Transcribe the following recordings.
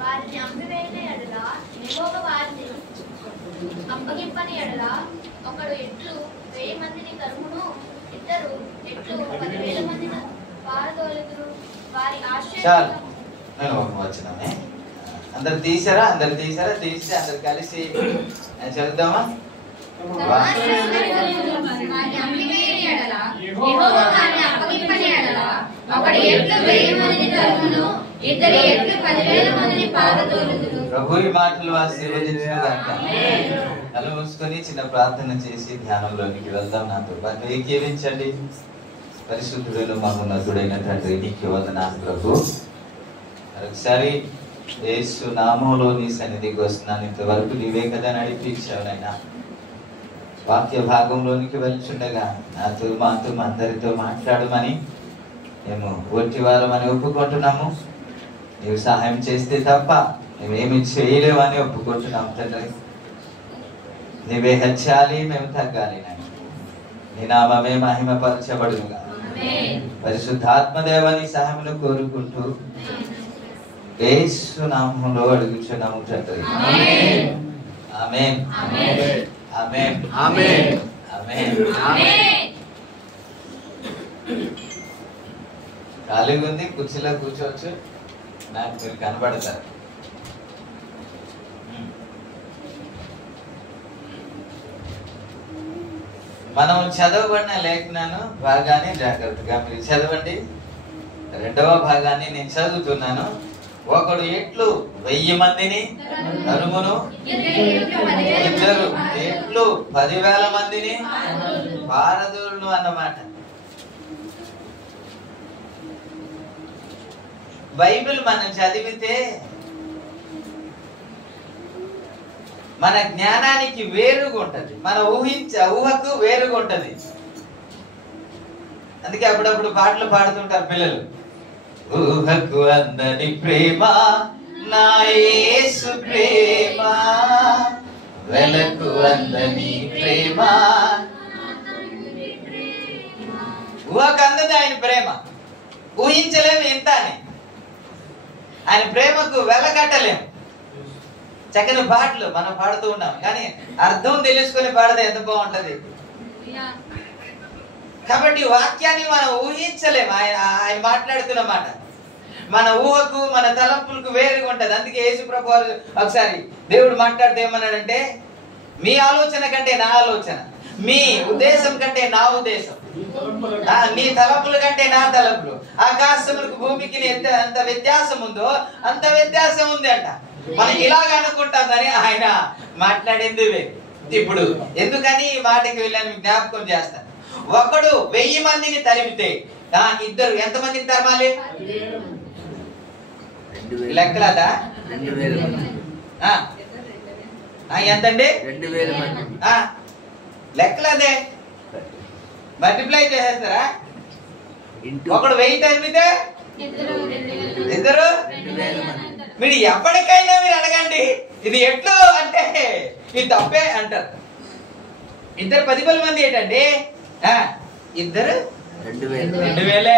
వారిని చంపివేయన ఎడల యెహోవా వారిని అప్పగింపని ఎడల ఒకడు ఎట్లు 1000 మందిని తరుమును, ఇద్దరు ఎట్లు 10,000 మందిని పారదోలుదురు. వారి వచ్చినామే అందరు తీసారా? తీసి అందరు కలిసి చదువుదామా? ప్రభు ఈ మాటలు ఆశీర్వదించుగాక. కళ్ళు మూసుకొని చిన్న ప్రార్థన చేసి ధ్యానంలోనికి వెళ్దాం. నాతో పాటు ఏకీవించండి. పరిశుద్ధుడు మహోన్నతుడైన తండ్రి, నీకు వందనాలు ప్రభు. మరొకసారి యేసు నామములో నీ సన్నిధికి వస్తున్నాను. ఇంతవరకు నీవే కదా నడిపించావునైనా. వాక్య భాగంలోనికి వెళ్తుండగా నాతో మాతో అందరితో మాట్లాడమని మేము ఒట్టివారమని ఒప్పుకుంటున్నాము. నీవు సహాయం చేస్తే తప్ప మేమేమి చేయలేమని ఒప్పుకుంటున్నాము తండ్రి. నీవే హెచ్చాలి, మేము తగ్గాలి. నీ నామమే మహిమపరచబడుగా. పరిశుద్ధాత్మదేవాని సహాయమును కోరుకుంటూ యేసు నామములో అడుగుచున్నాము తండ్రి. ఆమేన్. ఆమేన్. ఆమేన్. ఆమేన్. ఖాళీగా ఉంది, కుర్చీలో కూర్చోవచ్చు. నాకు మీరు కనబడతారు. మనం చదవబడిన లేఖనాను భాగాన్ని జాగ్రత్తగా మీరు చదవండి. 2వ భాగాన్ని నేను చదువుతున్నాను. ఒకడు ఎట్లు 1000 మందిని తరుమును, ఇద్దరు ఎట్లు 10,000 మందిని పారదోలును అన్నమాట. బైబిల్ మనం చదివితే మన జ్ఞానానికి వేరుగా ఉంటది, మన ఊహకు వేరుగా ఉంటది. అందుకే అప్పుడప్పుడు పాటలు పాడుతుంటారు పిల్లలు. ఊహకు అందని ప్రేమ నా యేసు ప్రేమ, వెలకు అందని ప్రేమ. ఊహకు అందది ఆయన ప్రేమ, ఊహించలేము ఎంత అని. ఆయన ప్రేమకు వెలకట్టలేము. చక్కని పాటలు మనం పాడుతూ ఉన్నాం, కానీ అర్థం తెలుసుకొని పాడితే ఎంత బాగుంటది. కాబట్టి వాక్యాన్ని మనం ఊహించలేము. ఆయన మాట్లాడుతున్న మాట మన ఊహకు మన తలంపులకు వేరుగా ఉంటది. అందుకే యేసు ప్రభు ఒకసారి దేవుడు మాట్లాడితే ఏమన్నాడంటే, మీ ఆలోచన కంటే నా ఆలోచన, మీ ఉద్దేశం కంటే నా ఉద్దేశం, నీ తలంపుల కంటే నా తలంపులు, ఆకాశములకు భూమికి ఎంత వ్యత్యాసం ఉందో అంత వ్యత్యాసం ఉంది అంట. మనకి ఇలాగ అనుకుంటాం కానీ ఆయన మాట్లాడింది వేరు. ఇప్పుడు ఎందుకని ఈ మాటకి వెళ్ళాను జ్ఞాపకం చేస్తాను. ఒకడు 1000 మందిని తరిమితే ఇద్దరు ఎంతమందిని తరమాలి? లెక్కలదా? ఎంతండి? 2000 మంది. లెక్కలదే మల్టిప్లై చేసేస్తారా? ఒకడు 1000 తరిమితే ఇద్దరు. మీరు ఎప్పటికైనా మీరు అడగండి, ఇది ఎట్లు అంటే ఇది తప్పే అంటారు. ఇద్దరు 10,000 మంది ఏంటండి? ఇద్దరు 2000.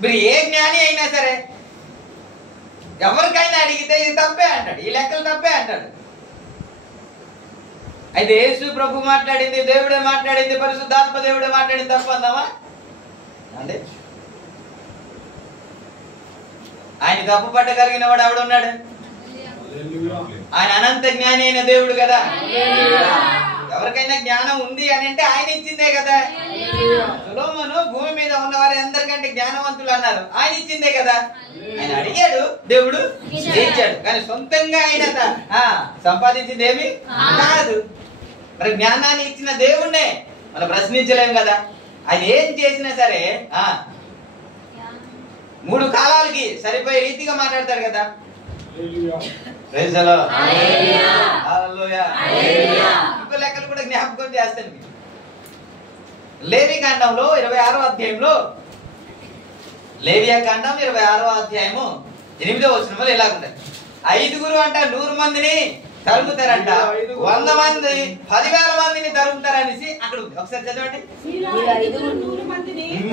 మీరు ఏ జ్ఞాని అయినా సరే ఎవరికైనా అడిగితే ఇది తప్పే అంటాడు, ఈ లెక్కలు తప్పే అంటాడు. అయితే యేసు ప్రభు మాట్లాడింది, దేవుడే మాట్లాడింది, పరిశుద్ధాత్మ దేవుడే మాట్లాడింది తప్పు అందామా అంటే? ఆయన తప్పు పట్టగలిగిన వాడు ఎవడున్నాడు? ఆయన అనంత జ్ఞాని అయిన దేవుడు కదా. ఎవరికైనా జ్ఞానం ఉంది అని అంటే ఆయన ఇచ్చిందే కదా. సొలొమోను భూమి మీద ఉన్న వారి అందరికంటే జ్ఞానవంతులు అన్నారు, ఆయన ఇచ్చిందే కదా. ఆయన అడిగాడు, దేవుడు ఇచ్చాడు, కానీ సొంతంగా ఆయన సంపాదించింది ఏమి కాదు. మరి జ్ఞానాన్ని ఇచ్చిన దేవుణ్ణే మనం ప్రశ్నించలేం కదా. ఆయన ఏం చేసినా సరే 3 కాలాలకి సరిపోయే రీతిగా మాట్లాడతారు కదా. ఇంకో లెక్కలు కూడా జ్ఞాపకం చేస్తాను. లేవి కాండంలో 26వ అధ్యాయంలో, లేవియా కాండం 26వ అధ్యాయము 8వ వచనంలో ఇలాగుంటది. 5 అంట 100 మందిని తరుముతారంట, 100 మంది 10,000 మందిని తరుముతారనేసి అక్కడ ఉంది. ఒకసారి చదవండి.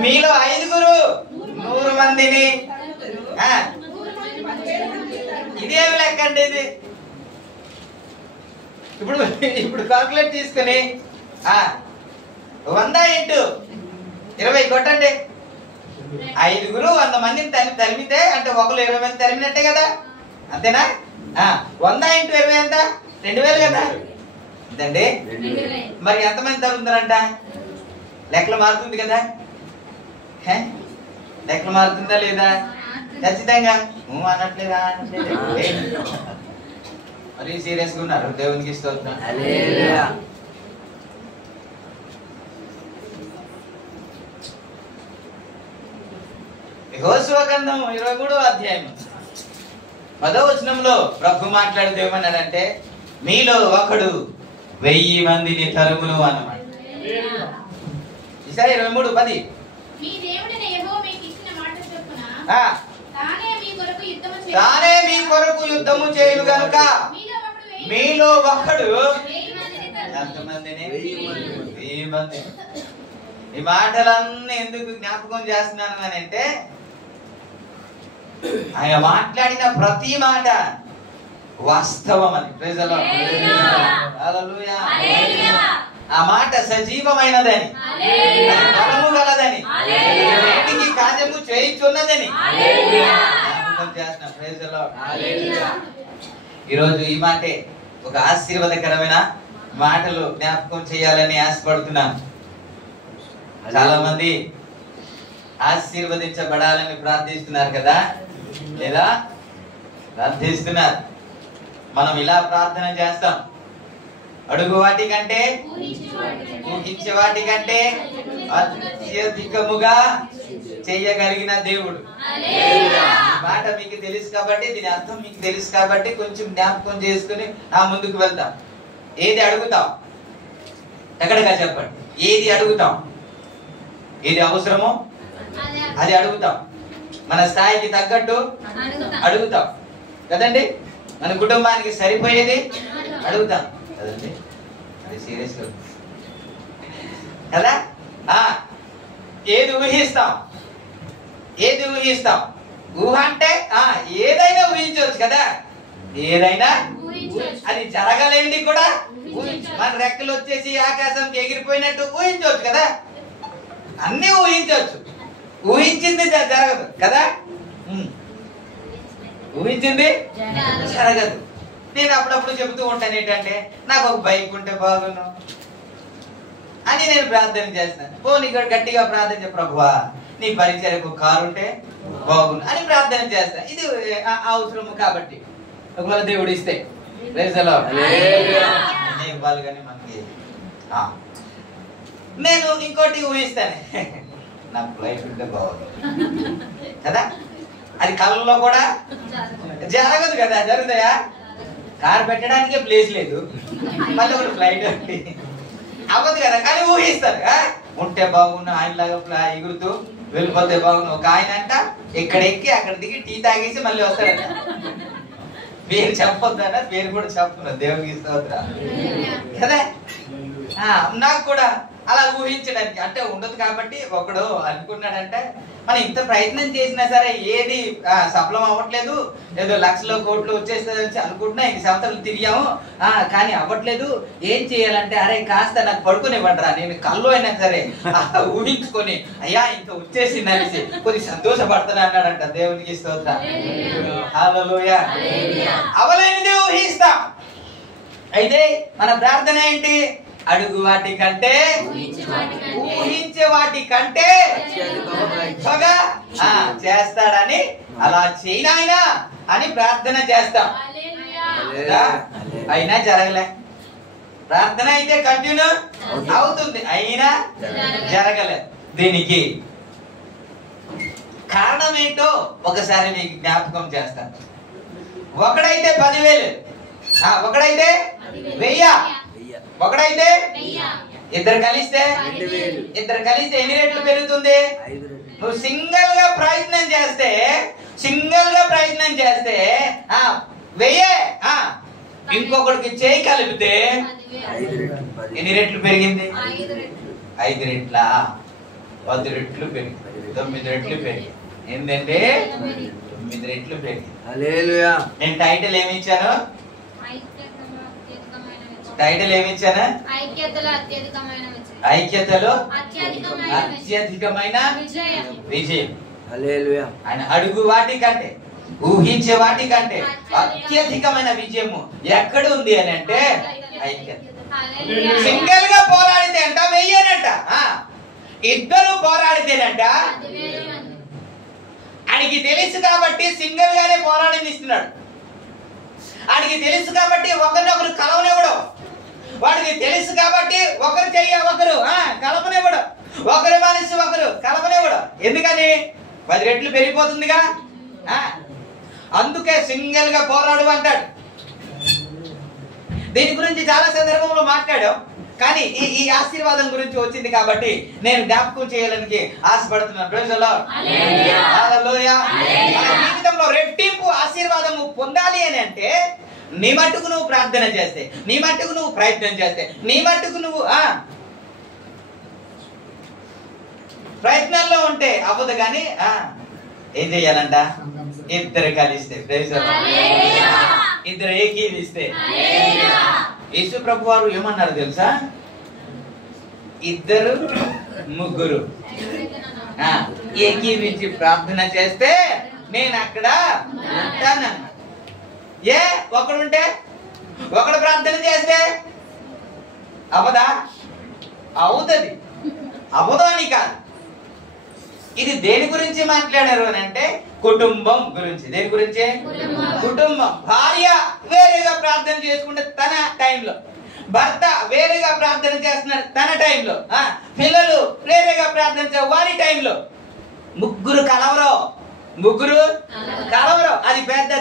మీలో 5 100 100 మందిని. ఇదేమి లెక్క అండి ఇది? ఇప్పుడు కాల్కులేట్ తీసుకుని 100 ఇంటూ 20 కొట్టండి. 5గురు 100 మందిని తరిమితే అంటే 20 మంది తరిమినట్టే కదా, అంతేనా? 100 ఇంటూ 20 ఎంత? 2000 కదా, అంతండి. మరి ఎంతమంది తరుగుతారంట? లెక్కలు మారుతుంది కదా, లెక్కలు మారుతుందా లేదా? ఖచ్చితంగా నువ్వు అన్నట్లేదా? మరి సీరియస్ గా ఉన్నారు. దేవునికి స్తోత్రం. యెహోషువ గ్రంథం 23వ అధ్యాయం 10వ వచనంలో ప్రభు మాట్లాడితే ఏమన్నాడంటే, మీలో ఒకడు 1000 మందిని తరుమును అన్నమాట. ఈసారి 23:10. మీ దేవుడైన యెహోవా మీకు ఇచ్చిన మాట చొప్పున తానే మీ కొరకు యుద్ధము చేయును గనుక మీలో ఒకడు ఎంతమందిని? 1000 మంది. ఈ మాటలన్నీ ఎందుకు జ్ఞాపకం చేస్తున్నాను అని అంటే, ఆయన మాట్లాడిన ప్రతి మాట వాస్తవం అని. Praise the Lord. హల్లెలూయా. ఆ మాట సజీవమైనదని, బలము గలదని, నేటికి కార్యము చేయుచున్నదని జ్ఞాపకం చేస్తున్నాను. Praise the lord. ఈరోజు ఈ మాటే ఒక ఆశీర్వాదకరమైన మాటలు జ్ఞాపకం చేయాలని ఆశపడుతున్నాను. చాలా మంది ఆశీర్వదించబడాలని ప్రార్థిస్తున్నారు కదా, లేదా? ప్రార్థిస్తున్నారు. మనం ఇలా ప్రార్థన చేస్తాం, అడుగు వాటి కంటే ఊహించే వాటి కంటే అత్యధికముగా చేయగలిగిన దేవుడు. మాట మీకు తెలుసు కాబట్టి, దీని అర్థం మీకు తెలుసు కాబట్టి కొంచెం జ్ఞాపకం చేసుకుని ముందుకు వెళ్తాం. ఏది అడుగుతాం? ఎక్కడగా చెప్పండి. ఏది అడుగుతాం? ఏది అవసరమో అది అడుగుతాం. మన స్థాయికి తగ్గట్టు అడుగుతాం కదండి. మన కుటుంబానికి సరిపోయేది అడుగుతాం కదండి. అది సీరియస్ కదా. ఏది ఊహిస్తాం? ఏది ఊహిస్తాం? ఊహ అంటే ఏదైనా ఊహించవచ్చు కదా, ఏదైనా. అది జరగలేంది కూడా మన రెక్కలు వచ్చేసి ఆకాశంకి ఎగిరిపోయినట్టు ఊహించవచ్చు కదా, అన్ని ఊహించవచ్చు. ఊహించింది జరగదు కదా, ఊహించింది జరగదు. నేను అప్పుడప్పుడు చెబుతూ ఉంటాను ఏంటంటే, నాకు ఒక బైక్ ఉంటే బాగున్నాను అని నేను ప్రార్థన చేస్తాను. పోనీ గట్టిగా ప్రార్థన చేయ, ప్రభువా నీ పరిచర్యకు కారు ఉంటే బాగుండు అని ప్రార్థన చేస్తాను. ఇది అవసరము కాబట్టి ఒకవేళ దేవుడు ఇస్తే ఇవ్వాలి. కానీ మనకి నేను ఇంకోటి ఊహిస్తాను, నాకు ఫ్లైట్ ఉంటే బాగుంది కదా. అది కళ్ళలో కూడా జరగదు కదా, జరుగుతాయా? కారు పెట్టడానికే ప్లేస్ లేదు, మళ్ళీ ఒకటి ఫ్లైట్ అవ్వదు కదా. కానీ ఊహిస్తారు, ఉంటే బాగున్నా ఆయనలాగా ఎగురుతూ వెళ్ళిపోతే బాగున్నా. ఒక ఆయన అంట ఇక్కడ ఎక్కి అక్కడ దిగి టీ తాగేసి మళ్ళీ వస్తాడంట. పేరు చెప్పొద్దట, పేరు కూడా చెప్తున్నా, దేవునికి స్తోత్రం కదా. నాకు కూడా అలా ఊహించడానికి అంటే ఉండదు కాబట్టి ఒకడు అనుకున్నాడంటే, మనం ఇంత ప్రయత్నం చేసినా సరే ఏది సఫలం అవ్వట్లేదు, ఏదో లక్షలు కోట్లు వచ్చేస్తుంది అనుకుంటున్నా, 2 సంవత్సరాలు తిరిగాము కానీ అవ్వట్లేదు. ఏం చేయాలంటే, అరే కాస్త నాకు పడుకునివ్వండిరా, నేను కళ్ళు అయినా సరే ఊహించుకొని అయ్యా ఇంత వచ్చేసింది అనేసి కొద్ది సంతోషపడతాను అన్నాడంట. దేవునికి స్తోత్రం. హల్లెలూయా. అవలేనిది ఊహిస్తాం. అయితే మన ప్రార్థన ఏంటి? అడుగు వాటి కంటే ఊహించే వాటి కంటే చేస్తాడని, అలా చేయనాయనా అని ప్రార్థన చేస్తాం. అయినా జరగలే. ప్రార్థన అయితే కంటిన్యూ అవుతుంది, అయినా జరగలే. దీనికి కారణం ఏంటో ఒకసారి మీకు జ్ఞాపకం చేస్తాను. ఒకడైతే 10,000, ఒకడైతే 1000, ఒకడైతే ఇద్దరు కలిస్తే ఎన్ని రెట్లు పెరుగుతుంది? నువ్వు సింగిల్ గా ప్రయత్నం చేస్తే 1000, ఇంకొకడికి చేయి కలిపితే ఎన్ని రెట్లు పెరిగింది? 5 రెట్ల 10 రెట్లు పెరిగింది, 9 రెట్లు పెరిగింది. ఏంటంటే 9 రెట్లు పెరిగింది. హల్లెలూయా. నేను టైటిల్ ఏమి ఇచ్చాను? టైటిల్ ఏమి ఇచ్చాను? ఐక్యతలో అత్యధికమైన విజయం. హల్లెలూయా. ఆయన అడుగు వాటి కంటే, ఊహించే వాటి కంటే అత్యధికమైన విజయము ఎక్కడ ఉంది అని అంటే ఐక్యత. సింగిల్ గా పోరాడితే అంట వెయ్యేనంట, ఇద్దరు పోరాడితేనంట. ఆయనకి తెలుసు కాబట్టి సింగిల్ గానే పోరాడనిస్తున్నాడు. ఆయనకి తెలుసు కాబట్టి ఒకరినొకరు కలవనివ్వడం. వాడికి తెలుసు కాబట్టి ఒకరు చెయ్య ఒకరు కలపనివ్వడం, ఒకరి మనసు ఒకరు కలపనివ్వడం. ఎందుకని? 10 రెట్లు పెరిగిపోతుందిగా. అందుకే సింగిల్ గా పోరాడు అంటాడు. దీని గురించి చాలా సందర్భంలో మాట్లాడాం, కానీ ఈ ఆశీర్వాదం గురించి వచ్చింది కాబట్టి నేను జ్ఞాపకం చేయాలని ఆశపడుతున్నాను. Praise the Lord. హల్లెలూయా. మన జీవితంలో రెట్టింపు ఆశీర్వాదము పొందాలి అని అంటే నీ మట్టుకు నువ్వు ప్రార్థన చేస్తే, నీ మట్టుకు నువ్వు ప్రయత్నం చేస్తే, నీ మట్టుకు నువ్వు ప్రయత్నాల్లో ఉంటే అవ్వదు. కానీ ఏం చెయ్యాలంట? ఇద్దరు కలిస్తే, ఇద్దరు ఏకీవిస్తే. యేసు ప్రభు వారు ఏమన్నారు తెలుసా? ఇద్దరు ముగ్గురు ఏకీవించి ప్రార్థన చేస్తే నేను అక్కడ ఉంటానన్న. ఏ ఒకడుంటే, ఒకడు ప్రార్థన చేస్తే అవదా? అవుతుంది. అవదో అని కాదు. ఇది దేని గురించి మాట్లాడారు అని అంటే కుటుంబం గురించి. దేని గురించి? కుటుంబం. భార్య వేరేగా ప్రార్థన చేసుకుంటే తన టైంలో, భర్త వేరేగా ప్రార్థన చేస్తున్నారు తన టైంలో, పిల్లలు వేరేగా ప్రార్థన చేస్తారు వారి టైంలో. ముగ్గురు కలవరు, ముగ్గురు కలవరు. అది పెద్ద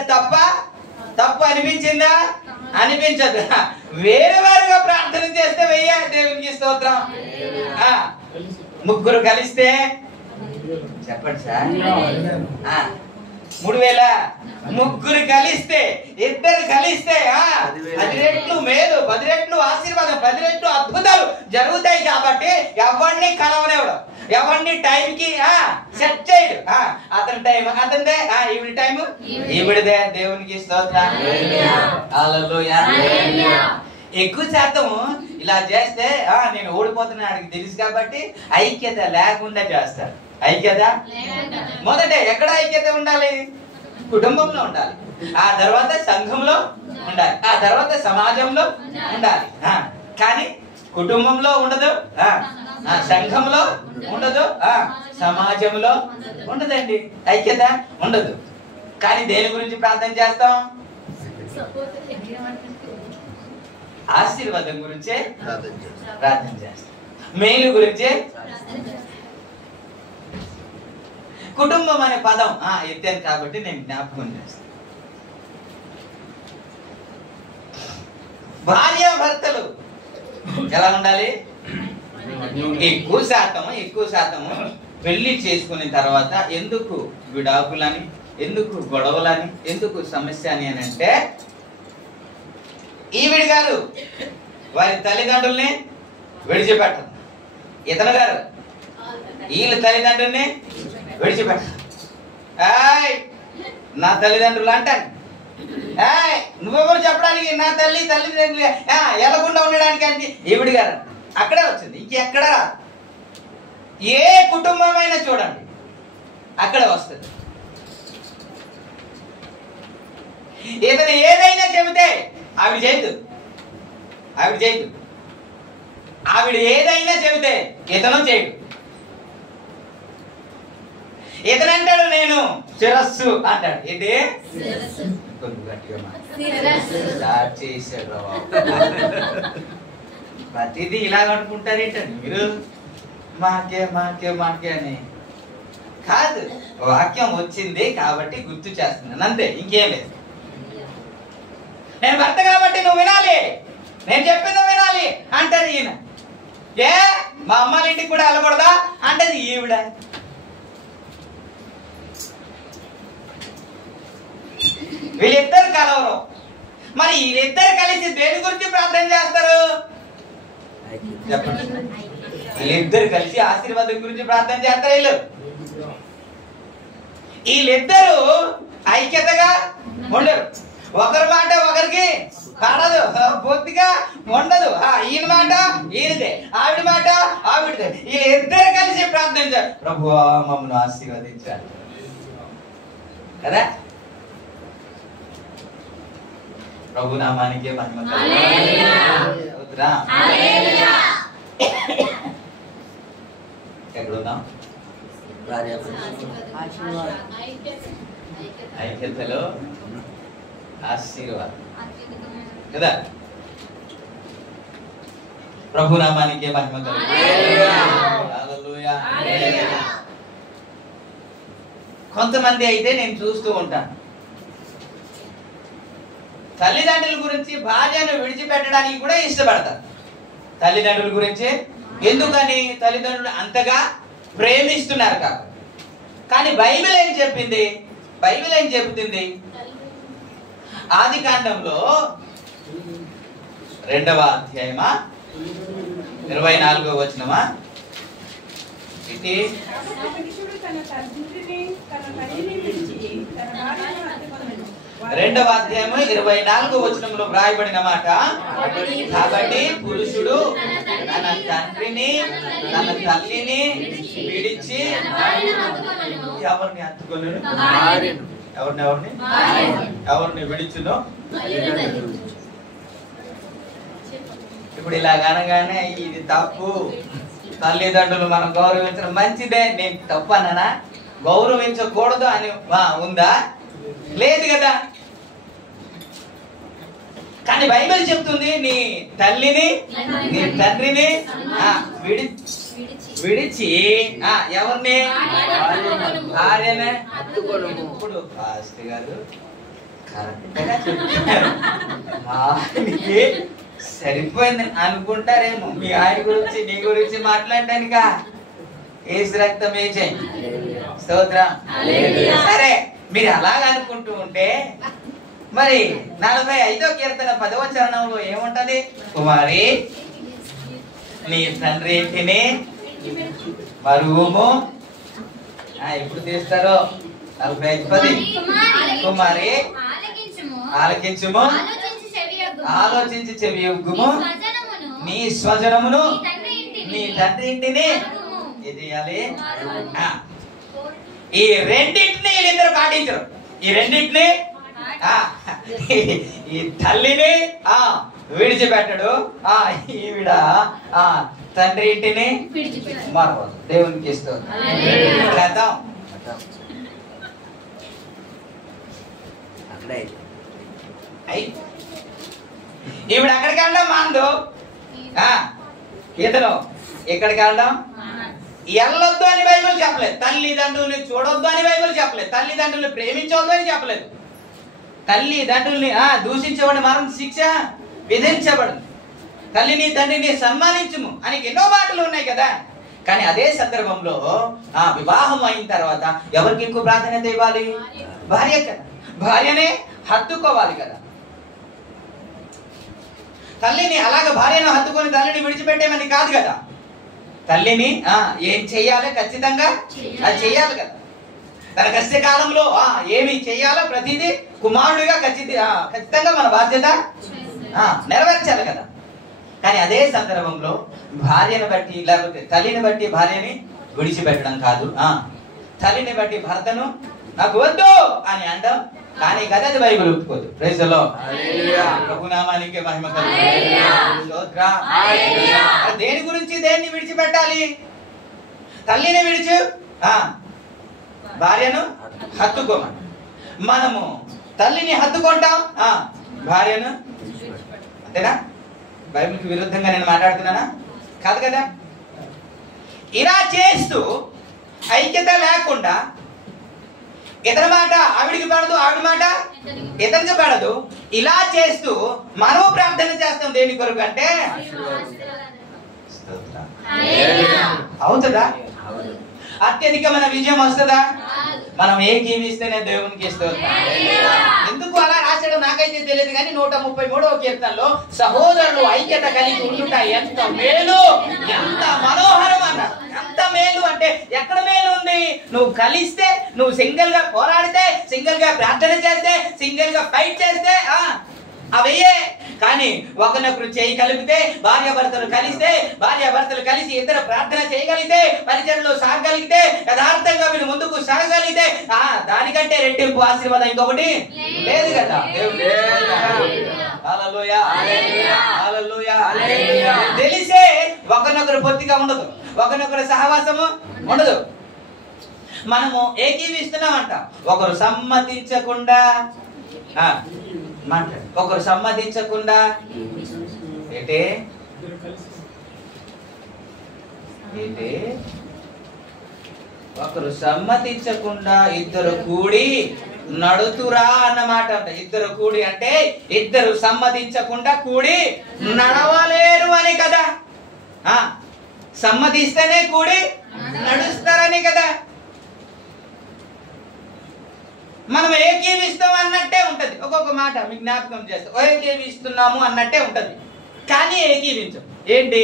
తప్పు అనిపించిందా? అనిపించదు. వేరే వారుగా ప్రార్థన చేస్తే వెయ్య దేవునికి స్తోత్రం. ముగ్గురు కలిస్తే చెప్పండి సార్ 3000. ముగ్గురు కలిస్తే, ఇద్దరు కలిస్తే 10 రెట్లు మేలు, 10 రెట్లు ఆశీర్వాదం, 10 రెట్లు అద్భుతాలు జరుగుతాయి. కాబట్టి ఎవరిని కలవనివ్వడం, ఎవరిని టైంకి సెట్ చేయడు. అతని టైం అతనిదే, ఈవిడ టైం ఈవిడదే. దేవునికి స్తోత్రం. హల్లెలూయా. ఎక్కువ శాతం ఇలా చేస్తే నేను ఓడిపోతున్నాడికి తెలుసు కాబట్టి ఐక్యత లేకుండా చేస్తాడు. ఐక్యత మొదట ఎక్కడ ఐక్యత ఉండాలి? కుటుంబంలో ఉండాలి, ఆ తర్వాత సంఘంలో ఉండాలి, ఆ తర్వాత సమాజంలో ఉండాలి. కానీ కుటుంబంలో ఉండదు, సంఘంలో ఉండదు, సమాజంలో ఉండదండి. ఐక్యత ఉండదు. కానీ దేని గురించి ప్రార్థన చేస్తాం? ఆశీర్వాదం గురించే ప్రార్థన చేస్తాం, మేలు గురించే. కుటుంబం అనే పదం ఎత్తాను కాబట్టి నేను జ్ఞాపకం చేస్తాను. భార్య భర్తలు ఎలా ఉండాలి? ఎక్కువ శాతము పెళ్లి చేసుకున్న తర్వాత ఎందుకు విడాకులని, ఎందుకు గొడవలని, ఎందుకు సమస్య అని అంటే ఈవిడ గారు వారి తల్లిదండ్రుల్ని విడిచిపెట్టదు, ఇతను గారు వీళ్ళ తల్లిదండ్రుల్ని విడిచిపెట్టదు. నా తల్లిదండ్రులు అంటాను, నువ్వెవరు చెప్పడానికి? నా తల్లిదండ్రులు ఎలాగుండా ఉండడానికి అంటే ఈవిడ గారు అక్కడే వచ్చింది, ఇంకెక్కడ రాదు. ఏ కుటుంబమైనా చూడండి అక్కడే వస్తుంది. ఇతను ఏదైనా చెబితే ఆవిడ చేయదు, ఆవిడ ఏదైనా చెబితే ఇతను చేయడు. ఇతను అంటాడు నేను శిరస్సు అంటాడు. ఏంటి? చేశాడు. ప్రతిదీ ఇలాగ అనుకుంటారేంటండి మీరు? మాకే అని కాదు. వాక్యం వచ్చింది కాబట్టి గుర్తు చేస్తున్నాను అంతే, ఇంకేం లేదు. నేను భర్త కాబట్టి నువ్వు వినాలి, నేను చెప్పింది వినాలి అంటారు ఈయన. మా అమ్మాళ్ళ ఇంటికి కూడా వెళ్ళకూడదా అంటది ఈవిడ. వీళ్ళిద్దరు కలవరు. మరి వీళ్ళిద్దరు కలిసి దేని గురించి ప్రార్థన చేస్తారు చెప్పండి? వీళ్ళిద్దరు కలిసి ఆశీర్వాదం గురించి ప్రార్థన చేస్తారు. వీళ్ళు వీళ్ళిద్దరూ ఐక్యతగా ఉండరు. ఒకరి మాట ఒకరికి పడదు, బొత్తిగా ఉండదు. ఈయన మాట ఈయనదే, ఆవిడ మాట ఆవిడదే. వీళ్ళిద్దరు కలిసి ప్రార్థించారు, ప్రభువా మమ్మల్ని ఆశీర్వదించాలి కదా. ప్రభు నామానికి మహిమ కలుగునుగాక. ఎక్కడున్నాం? ఐక్యతలో ఆశీర్వాదం కదా. ప్రభు నామానికి మహిమ కలుగునుగాక. కొంతమంది అయితే నేను చూస్తూ ఉంటాను, తల్లిదండ్రుల గురించి భార్యను విడిచిపెట్టడానికి కూడా ఇష్టపడతారు. తల్లిదండ్రుల గురించి ఎందుకని? తల్లిదండ్రులు అంతగా ప్రేమిస్తున్నారు కాబట్టి. కానీ బైబిల్ ఏం చెప్పింది? బైబిల్ ఏం చెబుతుంది? ఆదికాండంలో 2వ అధ్యాయమా 24వ వచనమా ఇది 2వ అధ్యాయము 24వ వచనంలో వ్రాయబడిన మాట, కాబట్టి పురుషుడు తన తండ్రిని తన తల్లిని విడిచి ఎవరిని హత్తుకొనును? ఎవరిని విడిచును? ఇప్పుడు ఇలా అనగానే ఇది తప్పు, తల్లిదండ్రులు మనం గౌరవించడం మంచిదే, నేను తప్పు అన్నానా? గౌరవించకూడదు అని ఉందా? లేదు కదా. కానీ బైబిల్ చెప్తుంది, నీ తల్లిని నీ తండ్రిని విడిచి ఎవరిని? భార్యనే. ఇప్పుడు పాస్టర్ గారు కరెక్ట్గా చెప్తున్నారు, ఆయనకి సరిపోయింది అనుకుంటారేమో మీ ఆయన గురించి నీ గురించి మాట్లాడటానిక. ఏసు రక్తం ఏ చేయి స్తోత్రం. సరే, మీరు అలాగ అనుకుంటూ ఉంటే మరి 45వ కీర్తన 10వ చరణంలో ఏముంటది? కుమారి నీ తండ్రి ఇంటిని మరువుము. ఎప్పుడు తీస్తారో 45:10. కుమారి ఆలకించుము, ఆలోచించి చెవియొగ్గుము, నీ స్వజనమును నీ తండ్రి ఇంటిని ఏం చేయాలి? ఈ రెండింటిని వీళ్ళిద్దరు పాటించరు. ఈ రెండింటిని ఈ తల్లిని విడిచిపెట్టడు, ఈవిడ తండ్రి ఇంటిని మరవదు. దేవునికి ఇస్తుంది. ఈవిడ అక్కడికి వెళ్ళడం మాందు, ఇతను ఇక్కడికి వెళ్ళడం వెళ్ళొద్దు అని బైబిల్ చెప్పలేదు. తల్లిదండ్రుల్ని చూడొద్దు అని బైబిల్ చెప్పలేదు. తల్లిదండ్రుల్ని ప్రేమించవద్దు అని చెప్పలేదు. తల్లిదండ్రుల్ని దూషించబడి మరణ శిక్ష విధించబడింది. తల్లిని తండ్రిని సన్మానించుము అని ఎన్నో మాటలు ఉన్నాయి కదా. కానీ అదే సందర్భంలో వివాహం అయిన తర్వాత ఎవరికి ఎక్కువ ప్రాధాన్యత ఇవ్వాలి? భార్య కదా. భార్యనే హత్తుకోవాలి కదా. తల్లిని అలాగ భార్యను హత్తుకొని తల్లిని విడిచిపెట్టేమని కాదు కదా. తల్లిని ఏం చెయ్యాలి? ఖచ్చితంగా అది చెయ్యాలి కదా. తన కష్టకాలంలో ఏమి చెయ్యాలో ప్రతిదీ కుమారుడిగా ఖచ్చితంగా మన బాధ్యత నెరవేర్చాలి కదా. కానీ అదే సందర్భంలో భార్యను బట్టి లేకపోతే తల్లిని బట్టి భార్యని విడిచిపెట్టడం కాదు, తల్లిని బట్టి భర్తను నాకు వద్దు అని అంటాం. కానీ కదా అది బైబిల్ ఒప్పుకోదు. Praise the Lord. ప్రభునామానికి మహిమ కలుగును. దేని గురించి దేన్ని విడిచిపెట్టాలి? తల్లిని విడిచి భార్యను హత్తుకోమని. మనము తల్లిని హత్తుకుంటాం, భార్యను అంతేనా? బైబిల్కి విరుద్ధంగా నేను మాట్లాడుతున్నానా? కాదు కదా. ఇలా చేస్తూ ఐక్యత లేకుండా ఇతని మాట ఆవిడికి పడదు, ఆవిడ మాట ఇతనికి పడదు. ఇలా చేస్తూ మనము ప్రార్థన చేస్తాం దేని కొరకు అంటే అవుతుందా? అత్యధికమైన విజయం వస్తుందా? మనం ఏ జీవిస్తేనే దేవునికి ఇస్తాం. ఎందుకు అలా రాశాడో నాకైతే తెలియదు, కానీ 133వ కీర్తనలో సహోదరులు ఐక్యత కలిగి ఉండుట ఎంత మేలు, ఎంత మనోహరం అన్నారు. ఎంత మేలు అంటే ఎక్కడ మేలు ఉంది? నువ్వు కలిస్తే నువ్వు సింగిల్ గా పోరాడితే, సింగిల్ గా ప్రార్థన చేస్తే, సింగిల్ గా ఫైట్ చేస్తే అవయ్యే. కానీ ఒకరినొకరు చేయి కలిపితే, భార్యాభర్తలు కలిసి ఇద్దరు ప్రార్థన చేయగలిగితే, పరిచయంలో సాగగలిగితే, యథార్థంగా మీరు ముందుకు సాగగలిగితే దానికంటే రెట్టింపు ఆశీర్వాదం ఇంకొకటి లేదు కదా. హల్లెలూయా, హల్లెలూయా. తెలిసే ఒకరినొకరు పొత్తిగా ఉండదు, ఒకరినొకరు సహవాసము ఉండదు. మనము ఏకీవిస్తున్నామంట. ఒకరు సమ్మతించకుండా ఒకరు సమ్మతించకుండా ఏంటి ఒకరు సమ్మతించకుండా ఇద్దరు కూడి నడుతురా అన్నమాట అంట. ఇద్దరు కూడి అంటే ఇద్దరు సమ్మతించకుండా కూడి నడవలేరు అని కదా. సమ్మతిస్తేనే కూడి నడుస్తారని కదా. మనం ఏకీవిస్తాం అన్నట్టే ఉంటది. ఒక్కొక్క మాట మీకు జ్ఞాపకం చేస్తాం. ఏకీవిస్తున్నాము అన్నట్టే ఉంటది, కానీ ఏకీవించం. ఏంటి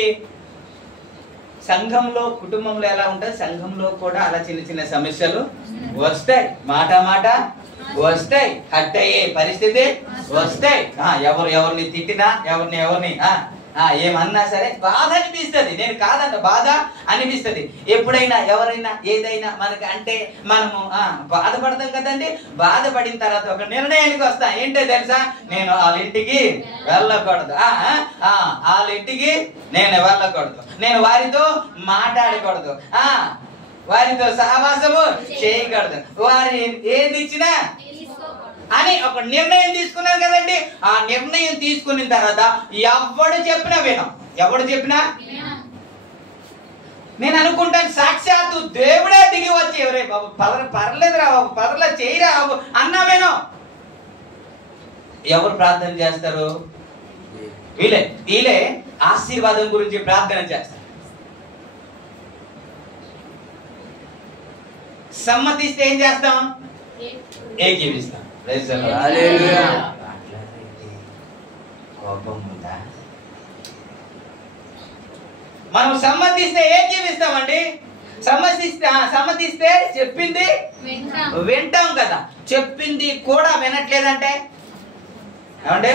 సంఘంలో, కుటుంబంలో ఎలా ఉంటది, సంఘంలో కూడా అలా చిన్న చిన్న సమస్యలు వస్తాయి, మాట వస్తాయి, హట్ అయ్యే పరిస్థితి వస్తాయి. ఎవరిని తిట్టినా, ఎవరిని ఏమన్నా సరే బాధ అనిపిస్తుంది. నేను కాదన్న, బాధ అనిపిస్తుంది. ఎప్పుడైనా ఎవరైనా ఏదైనా మనకి అంటే మనము బాధపడతాం కదండి. బాధపడిన తర్వాత ఒక నిర్ణయానికి వస్తా. ఏంటో తెలుసా, నేను వాళ్ళ ఇంటికి వెళ్ళకూడదు, వాళ్ళ ఇంటికి నేను వెళ్ళకూడదు, నేను వారితో మాట్లాడకూడదు, వారితో సహవాసము చేయకూడదు, వారి ఏది ఇచ్చినా అని ఒక నిర్ణయం తీసుకున్నారు కదండి. ఆ నిర్ణయం తీసుకున్న తర్వాత ఎవడు చెప్పినా వినం. నేను అనుకుంటాను సాక్షాత్తు దేవుడే దిగి వచ్చి ఎవరే బాబు పర్లేదురా బాబు, పర్లేదు చేయరా బాబు అన్నా వినం. ఎవరు ప్రార్థన చేస్తారు? వీళ్ళే ఆశీర్వాదం గురించి ప్రార్థన చేస్తారు. సమ్మతిస్తే ఏం చేస్తాం? ఏకీవిస్తాం. మనం సమ్మతిస్తే ఏకీవిస్తామండి. సమ్మతిస్తే చెప్పింది వింటాం కదా. చెప్పింది కూడా వినట్లేదంటే ఏమంటే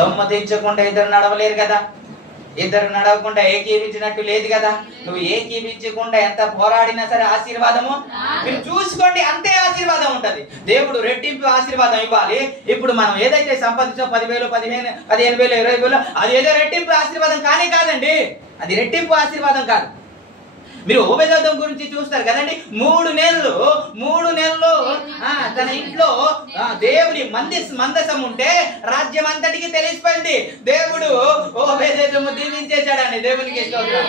సమ్మతించకుండా ఇద్దరు నడవలేరు కదా. ఇద్దరు నడవకుండా ఏకీవించినట్టు లేదు కదా. నువ్వు ఏకీవించకుండా ఎంత పోరాడినా సరే ఆశీర్వాదము మీరు చూసుకోండి, అంతే ఆశీర్వాదం ఉంటది. దేవుడు రెట్టింపు ఆశీర్వాదం ఇవ్వాలి. ఇప్పుడు మనం ఏదైతే సంపాదించాం 10,000, 15,000, 15,000, 20,000 అది ఏదో రెట్టింపు ఆశీర్వాదం కాదండి. అది రెట్టింపు ఆశీర్వాదం కాదు. మీరు ఓబేదోదం గురించి చూస్తారు కదండి. 3 నెలలు తన ఇంట్లో దేవుని మందసం ఉంటే రాజ్యం అంతటికి తెలిసిపోయింది. దేవుడు ఓబేదోదము దీవించేశాడని దేవునికి స్తోత్రం.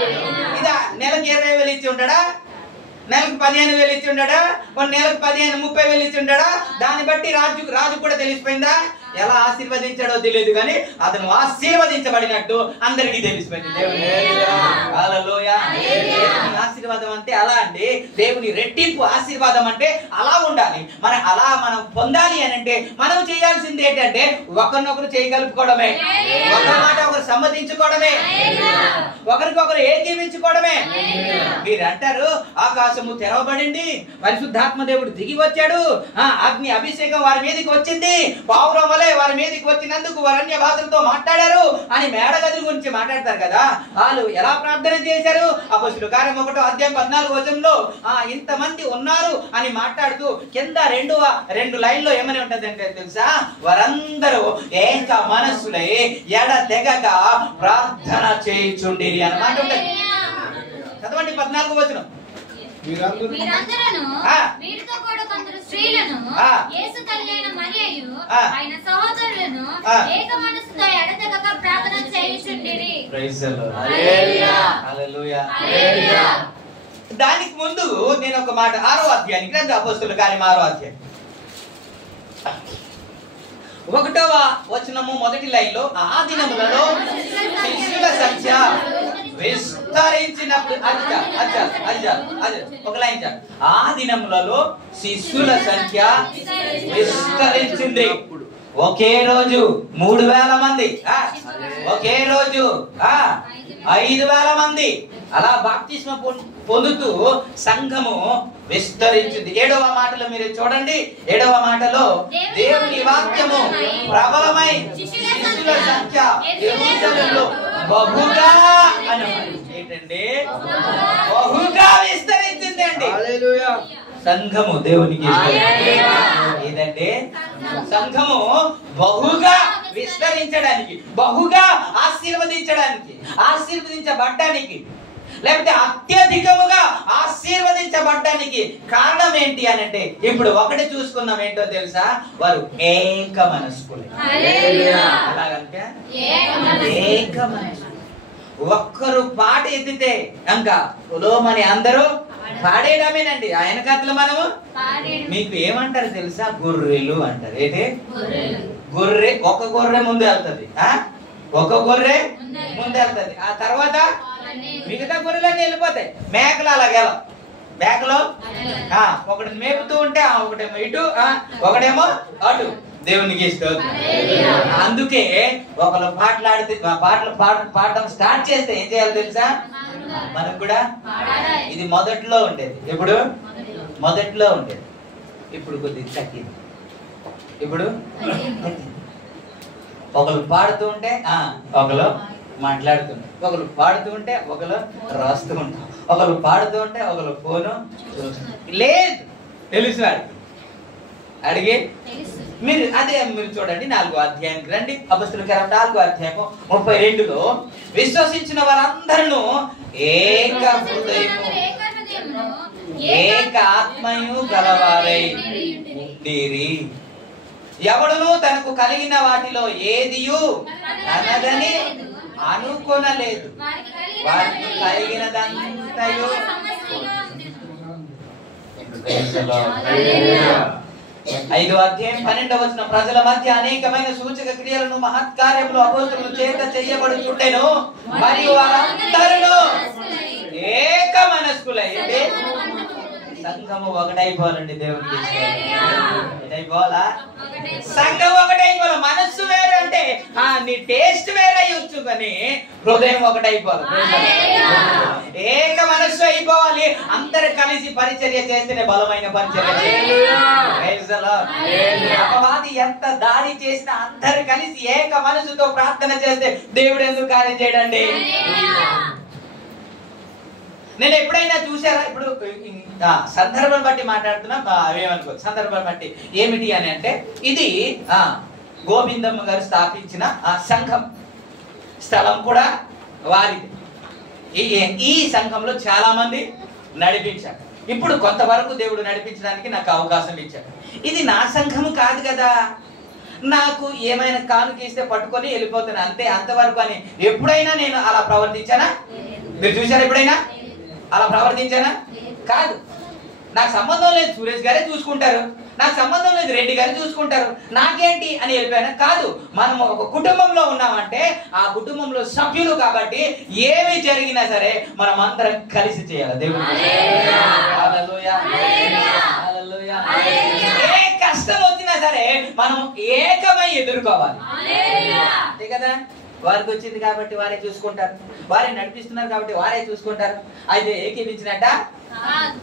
ఇదా నెలకు 20,000 ఇచ్చి ఉంటాడా? నెలకు 15,000 ఇచ్చి ఉంటాడా? కొన్ని నెలకు 15,000, 30,000 ఇచ్చి ఉంటాడా? దాన్ని బట్టి రాజు కూడా తెలిసిపోయిందా? ఎలా ఆశీర్వదించాడో తెలియదు, కానీ అతను ఆశీర్వదించబడినట్టు అందరికీ తెలిసిపోయింది. హల్లెలూయా. ఆశీర్వాదం అంటే అలా అండి. దేవుని రెట్టింపు ఆశీర్వాదం అంటే అలా ఉండాలి. మనం పొందాలి అని అంటే మనం చేయాల్సింది ఏంటంటే ఒకరినొకరు చేయగలుపుకోవడమే, ఒకరి మాట ఒకరు సమ్మతించుకోవడమే, ఒకరికొకరు ఏకీవించుకోవడమే. మీరు అంటారు ఆకాశము తెరవబడింది, పరిశుద్ధాత్మ దేవుడు దిగి వచ్చాడు, అగ్ని అభిషేకం వారి మీదకి వచ్చింది, పావురం వలె వారి మీదకి వచ్చినందుకు వారు అన్య భాషలతో మాట్లాడారు అని మేడగది గురించి మాట్లాడతారు కదా. వాళ్ళు ఎలా ప్రార్థన చేశారు? అపొస్తలుల కార్యం 1:14 ఇంతమంది ఉన్నారు అని మాట్లాడుతూ కింద 2 లైన్లో ఏమని ఉంటదంటే తెలుసా? వారందరూ ఏక మనస్సులై ఎడతెగక ప్రార్థన చేయుచుండిరి అన్నమాట ఉంటది. చదవండి 14వ వచనం. మీరందరూ వీరితో కూడా కొందరు స్త్రీలను యేసు తల్లి మరియయు ఆయన సహోదరులను ఏక మనసుతో ఎడతెగక ప్రార్థన చేయుచుండిరి. Praise the Lord. Hallelujah, hallelujah, hallelujah. దానికి ముందు నేను ఒక మాట 6వ అధ్యాయానికి రండి. అపొస్తలుల కార్యం 6వ అధ్యాయం 1వ వచనము మొదటి లైన్లో ఆ దినములలో శిష్యుల సంఖ్య విస్తరించినప్పుడు ఒక లైన్ చాలు. ఆ దినములలో శిష్యుల సంఖ్య విస్తరించింది. ఒకే రోజు 3000 మంది, ఒకే రోజు 5000 మంది అలా బాప్తిస్మ పొందుతూ సంఘము విస్తరించింది. 7వ మాటలో మీరు చూడండి, 7వ మాటలో దేవుని వాక్యము ప్రబలమై శిష్యుల సంఖ్య యెరూషలేములో బహుగా అని ఏంటండి, బహుగా విస్తరించింది అండి. హల్లెలూయా. సంఘము దేవునికి ఏదంటే సంఘము బహుగా విస్తరించడానికి, బహుగా ఆశీర్వదించబడ్డానికి, లేకపోతే అత్యధికముగా ఆశీర్వదించబడ్డానికి కారణం ఏంటి అని అంటే, ఇప్పుడు ఒకటి చూసుకున్నాం ఏంటో తెలుసా, వారు ఏక మనస్కులే. ఎలాగంటే ఏక మనస్సు. ఒక్కరు పాట ఎత్తితే ఇంకా ఉలోమని అందరూ పాడేయడమేనండి. ఆయన కథలు మనము మీకు ఏమంటారు తెలుసా, గొర్రెలు అంటారు. ఏంటి గొర్రె, ఒక గొర్రె ముందు వెళ్తది, ఒక గొర్రె ముందు వెళ్తది, ఆ తర్వాత మిగతా గొర్రెలన్నీ వెళ్ళిపోతాయి. మేకలు అలాగే మేకలు ఒకటి మేపుతూ ఉంటే ఒకటేమో ఇటు ఒకటేమో అటు. దేవునికి ఇష్టం. అందుకే ఒకళ్ళు పాటలు పాడడం స్టార్ట్ చేస్తే ఏం చేయాలి తెలుసా, మనకు కూడా ఇది మొదట్లో ఉండేది. ఎప్పుడు మొదట్లో ఉండేది, ఇప్పుడు కొద్దిగా తగ్గింది. ఇప్పుడు ఒకళ్ళు పాడుతూ ఉంటే ఒకళ్ళు మాట్లాడుతుంటారు, ఒకళ్ళు పాడుతూ ఉంటే ఒకళ్ళు రాస్తూ ఉంటాం, ఒకళ్ళు పాడుతూ ఉంటే ఒకళ్ళు ఫోను లేదు. తెలుసు అడిగి మీరు అదే మీరు చూడండి 4వ అధ్యాయానికి రండి. అపొస్తలుల కార్యం 4వ అధ్యాయము 32లో విశ్వసించిన వారందరూ ఏక హృదయము ఏక ఆత్మయు గలవారై ఉండిరి. ఎవడును తనకు కలిగిన వాటిలో ఏదియు తనదని అనుకొనలేదు, వారికి కలిగినదంతయు 5వ అధ్యాయం 12వ వచనం, ప్రజల మధ్య అనేకమైన సూచక క్రియలను మహత్కార్యములు అపోస్తలుల చేత చేయబడుచుండెను, మరియు వారందరూ ఏక మనస్కులై. సంఘము ఒకటైపోవాలండి. దేవునికి ఒకటైపోవాలా, సంఘం ఒకటైపోవాలి. మనస్సు వేరే అంటే నీ టేస్ట్ వేరే అయ్యొచ్చు, కానీ హృదయం ఒకటైపోవాలి. ఏక మనస్సు అయిపోవాలి. అందరు కలిసి పరిచర్య చేస్తేనే బలమైన పరిచర్య. అపవాది ఎంత దాడి చేసినా అందరు కలిసి ఏక మనసుతో ప్రార్థన చేస్తే దేవుడు ఎందుకు కార్యం చేయడండి. నేను ఎప్పుడైనా చూసారా, ఇప్పుడు సందర్భం బట్టి మాట్లాడుతున్నా, అవేమనుకో సందర్భం బట్టి ఏమిటి అని అంటే, ఇది గోవిందమ్మ గారు స్థాపించిన సంఘం, స్థలం కూడా వారిది. ఈ సంఘంలో చాలా మంది నడిపించారు. ఇప్పుడు కొంతవరకు దేవుడు నడిపించడానికి నాకు అవకాశం ఇచ్చాడు. ఇది నా సంఘం కాదు కదా, నాకు ఏమైనా కానుకిస్తే పట్టుకొని వెళ్ళిపోతాను అంతే, అంతవరకు అని ఎప్పుడైనా నేను అలా ప్రవర్తించానా? మీరు చూసారా ఎప్పుడైనా అలా ప్రవర్తించానా? కాదు. నాకు సంబంధం లేదు, సురేష్ గారే చూసుకుంటారు, నాకు సంబంధం లేదు, రెడ్డి గారు చూసుకుంటారు, నాకేంటి అని వెళ్ళిపోయినా. కాదు, మనం ఒక కుటుంబంలో ఉన్నామంటే ఆ కుటుంబంలో సభ్యులు కాబట్టి ఏమి జరిగినా సరే మనం అందరం కలిసి చేయాలి. దేవుడు హల్లెలూయా, హల్లెలూయా. ఏ కష్టం వచ్చినా సరే మనం ఏకమై ఎదుర్కోవాలి. అంతే కదా. వారికి వచ్చింది కాబట్టి వారే చూసుకుంటారు, వారే నడిపిస్తున్నారు కాబట్టి వారే చూసుకుంటారు. అయితే ఏకీపించినట్ట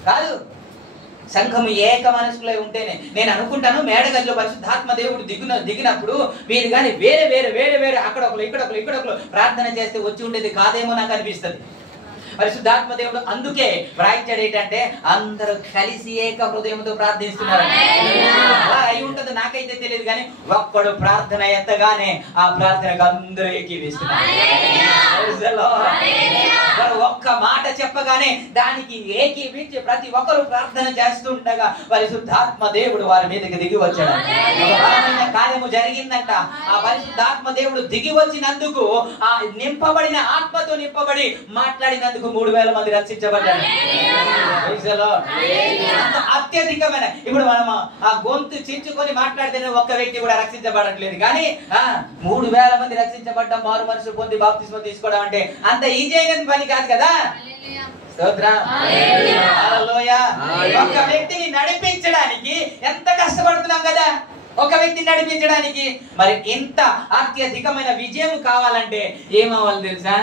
కాదు. సంఘము ఏక మనసులో ఉంటేనే. నేను అనుకుంటాను మేడగదిలో పరిశుద్ధాత్మ దేవుడు దిగినప్పుడు వీరు కానీ వేరే వేరే వేరే వేరే అక్కడ ఒకరు ఇక్కడ ఒకరు ఇక్కడ ఒకరు ప్రార్థన చేస్తే వచ్చి ఉండేది కాదేమో నాకు అనిపిస్తుంది. పరిశుద్ధాత్మ దేవుడు అందుకే వ్రాయించాడు ఏంటంటే అందరూ కలిసి ఏక హృదయంతో ప్రార్థిస్తున్నారు. అలా అయి ఉంటుంది, నాకైతే తెలియదు, కానీ ఒక్కడు ప్రార్థన ఎత్తగానే ఆ ప్రార్థనకు అందరూ ఏకీవిస్తున్నారు. ఒక్క మాట చెప్పగానే దానికి ఏకీవించి ప్రతి ఒక్కరు ప్రార్థన చేస్తుండగా పరిశుద్ధాత్మ దేవుడు వారి మీదకి దిగి వచ్చాడు. బలమైన కార్యము జరిగిందంట. ఆ పరిశుద్ధాత్మ దేవుడు దిగి వచ్చినందుకు, ఆ నింపబడిన ఆత్మతో నింపబడి మాట్లాడినందుకు 3000 మంది రక్షించబడ్డారు. అత్యధికమైన, ఇప్పుడు మనం ఆ గొంతు చించుకొని మాట్లాడితేనే ఒక్క వ్యక్తి కూడా రక్షించబడట్లేదు, కానీ 3000 మంది రక్షించబడ్డం, మారు మనసు పొంది బాప్తిస్మం తీసుకోవడం అంటే అంత ఈజీ అయిన పని కాదు కదా. ఒక్క వ్యక్తిని నడిపించడానికి ఎంత కష్టపడుతున్నాం కదా. ఒక వ్యక్తిని నడిపించడానికి మరి ఎంత అత్యధికమైన విజయం కావాలంటే ఏమవ్వాలి తెలుసా?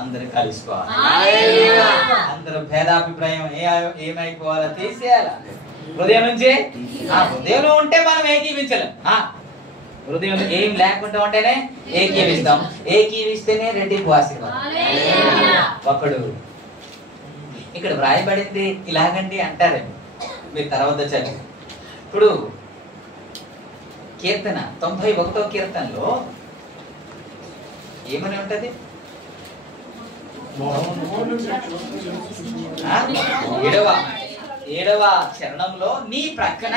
అందరూ కలిసిపోవాలి. అందరూ భేదాభిప్రాయం ఏమైపోవాలో తీసేయాలి హృదయం నుంచి. హృదయంలో ఉంటే మనం ఏకీవించలేం. హృదయం ఏం లేకుండా ఉంటేనే ఏకీవిస్తాం. ఏకీవిస్తేనే రెడ్డికి ఆశీర్వాదం. ఒకడు ఇక్కడ వ్రాయబడింది ఇలాగండి అంటారేమో, మీరు తర్వాత చదివి. ఇప్పుడు కీర్తన 91వ కీర్తనలో ఏమని ఉంటది? 7వ చరణంలో నీ ప్రక్కన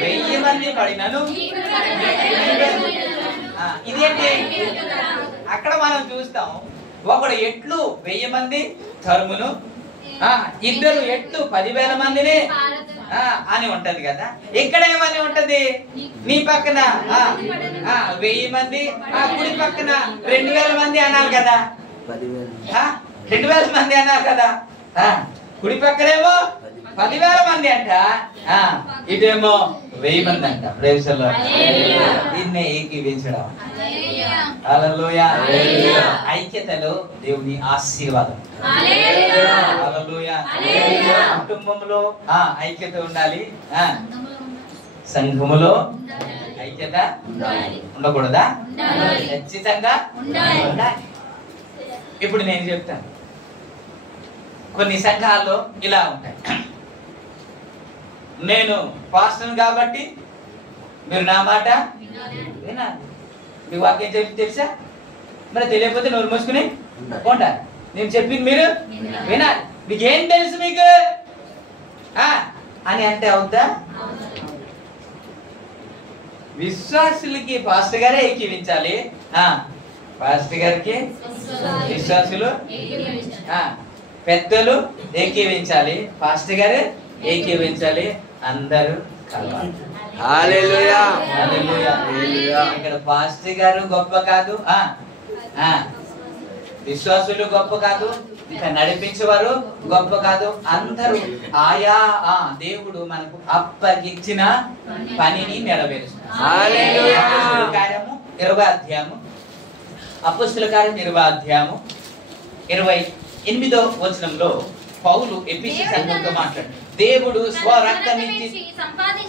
1000 మంది పడినను. ఇదేంటి? అక్కడ మనం చూస్తాం, ఒకడు ఎట్లు 1000 మంది తరుమును, ఇద్దరు ఎట్లు 10,000 మందిని అని ఉంటది కదా. ఇక్కడ ఏమని ఉంటది? నీ పక్కన 1000 మంది, కుడి పక్కన 2000 మంది అన్నారు కదా. 2000 మంది అన్నారు కదా. కుడి పక్కనేమో 10,000 మంది అంట, ఇటేమో 1000 మంది అంట. ప్రేక్షలో దీన్నే ఏకీవించడం. హల్లెలూయా. ఐక్యతలో దేవుని ఆశీర్వాదం. హల్లెలూయా. కుటుంబంలో ఐక్యత ఉండాలి, సంఘములో ఐక్యత ఉండకూడదా? ఖచ్చితంగా ఉండాలి. ఇప్పుడు నేను చెప్తాను, కొన్ని సంఘాల్లో ఇలా ఉంటాయి. నేను పాస్టర్ కాబట్టి మీరు నా మాట వినాలి. మీకు వాక్యం తెలుసా? మరి తెలియకపోతే నోరు మూసుకుని ఉండాలి. నేను చెప్పింది మీరు వినాలి. మీకేం తెలుసు మీకు అని అంటే అవుతా? విశ్వాసులకి పాస్టర్ గారే ఏకీవించాలి. పాస్టర్ గారికి విశ్వాసులు, పెద్దలు ఏకీవించాలి, పాస్టర్ గారు ఏకీవించాలి, అందరూ కలవాలి. హల్లెలూయా. హల్లెలూయా. ఇక్కడ పాస్టర్ గారు గొప్ప కాదు, విశ్వాసులు గొప్ప కాదు, ఇక నడిపించేవారు గొప్ప కాదు. అందరూ ఆయా దేవుడు మనకు అప్పగించిన పనిని నెరవేరుస్తారు. హల్లెలూయా. అపోస్తలుల కార్యము 20వ అధ్యాయము, అపోస్తలుల కార్యం 20వ అధ్యాయము 28వ వచనంలో పౌలు ఎఫెసీ సంఘంతో మాట్లాడు. దేవుడు స్వరక్తం నుంచి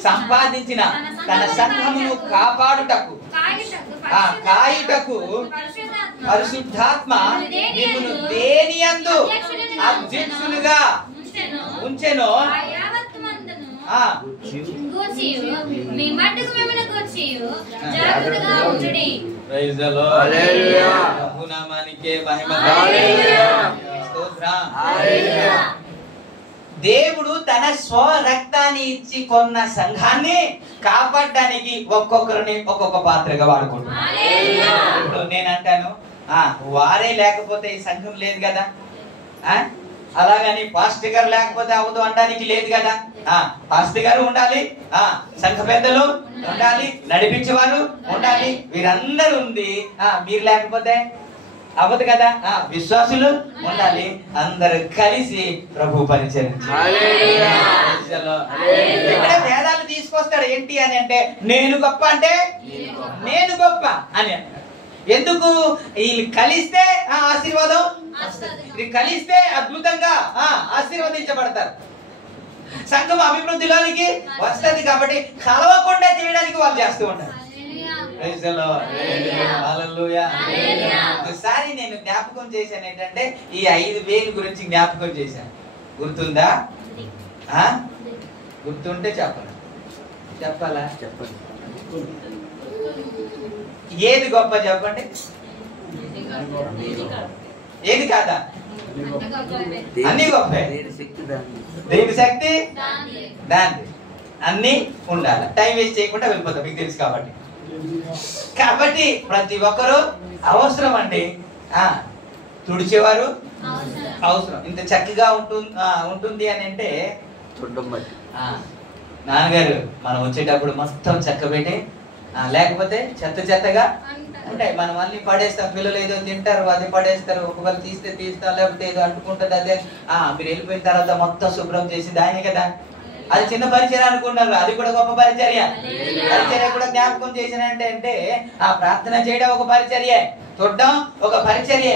సంపాదించిన తన సంఘమును కాపాడుటకు కాయుటకు పరిశుద్ధాత్మ మిమ్మును దేనియందు అధ్యక్షులుగా ఉంచెను. Praise the Lord. హల్లెలూయా. ప్రభునామానికే మహిమ. హల్లెలూయా. స్తోత్రం. హల్లెలూయా. దేవుడు తన స్వరక్తాన్ని ఇచ్చి కొన్న సంఘాన్ని కాపాడడానికి ఒక్కొక్కరిని ఒక్కొక్క పాత్రగా వాడుకుంటున్నాడు. ఇప్పుడు నేను అంటాను, వారే లేకపోతే ఈ సంఘం లేదు కదా, అలాగని పాస్టర్ గారు లేకపోతే అవదు అనడానికి లేదు కదా. పాస్టర్ గారు ఉండాలి, సంఘ పెద్దలు ఉండాలి, నడిపించేవారు ఉండాలి, వీరందరూ ఉంది. మీరు లేకపోతే అవ్వదు కదా. విశ్వాసులు ఉండాలి, అందరూ కలిసి ప్రభు పరిచరించాలి. ఇక్కడ భేదాలు తీసుకొస్తాడు. ఏంటి అని అంటే, నేను గొప్ప అంటే నేను గొప్ప అని. ఎందుకు? వీళ్ళు కలిస్తే ఆశీర్వాదం, ఇది కలిస్తే అద్భుతంగా ఆశీర్వదించబడతారు. సంఘం అభివృద్ధిలోనికి వస్తుంది. కాబట్టి కలవకుండా చేయడానికి వాళ్ళు చేస్తూ ఉంటారు. ఒకసారి నేను జ్ఞాపకం చేశాను ఏంటంటే, ఈ 5,000 గురించి జ్ఞాపకం చేశాను. గుర్తుందా? గుర్తుంటే చెప్పాలా? ఏది గొప్ప చెప్పండి, ఏది కాదా? అన్ని గొప్ప. దేని శక్తి దాన్ని అన్ని ఉండాలి. టైం వేస్ట్ చేయకుండా వెళ్ళిపోతాం, మీకు తెలుసు కాబట్టి. కాబట్టి ప్రతి ఒక్కరూ అవసరం అండి. తుడిచేవారు అవసరం. ఇంత చక్కగా ఉంటుంది అని అంటే, నాన్నగారు మనం వచ్చేటప్పుడు మొత్తం చక్క పెట్టి, లేకపోతే చెత్తగా ఉంటాయి. మనం అన్ని పడేస్తాం. పిల్లలు ఏదో తింటారు, అది పడేస్తారు. ఒకవేళ తీస్తాం, లేకపోతే ఏదో అంటుకుంటుంది. అదే మీరు వెళ్ళిపోయిన తర్వాత మొత్తం శుభ్రం చేసి దాని కదా అది చిన్న పరిచర్య అనుకున్నారు, అది కూడా గొప్ప పరిచర్య. పరిచర్య కూడా జ్ఞాపకం చేసిన అంటే ఆ ప్రార్థన చేయడం ఒక పరిచర్య, చూడడం ఒక పరిచర్య,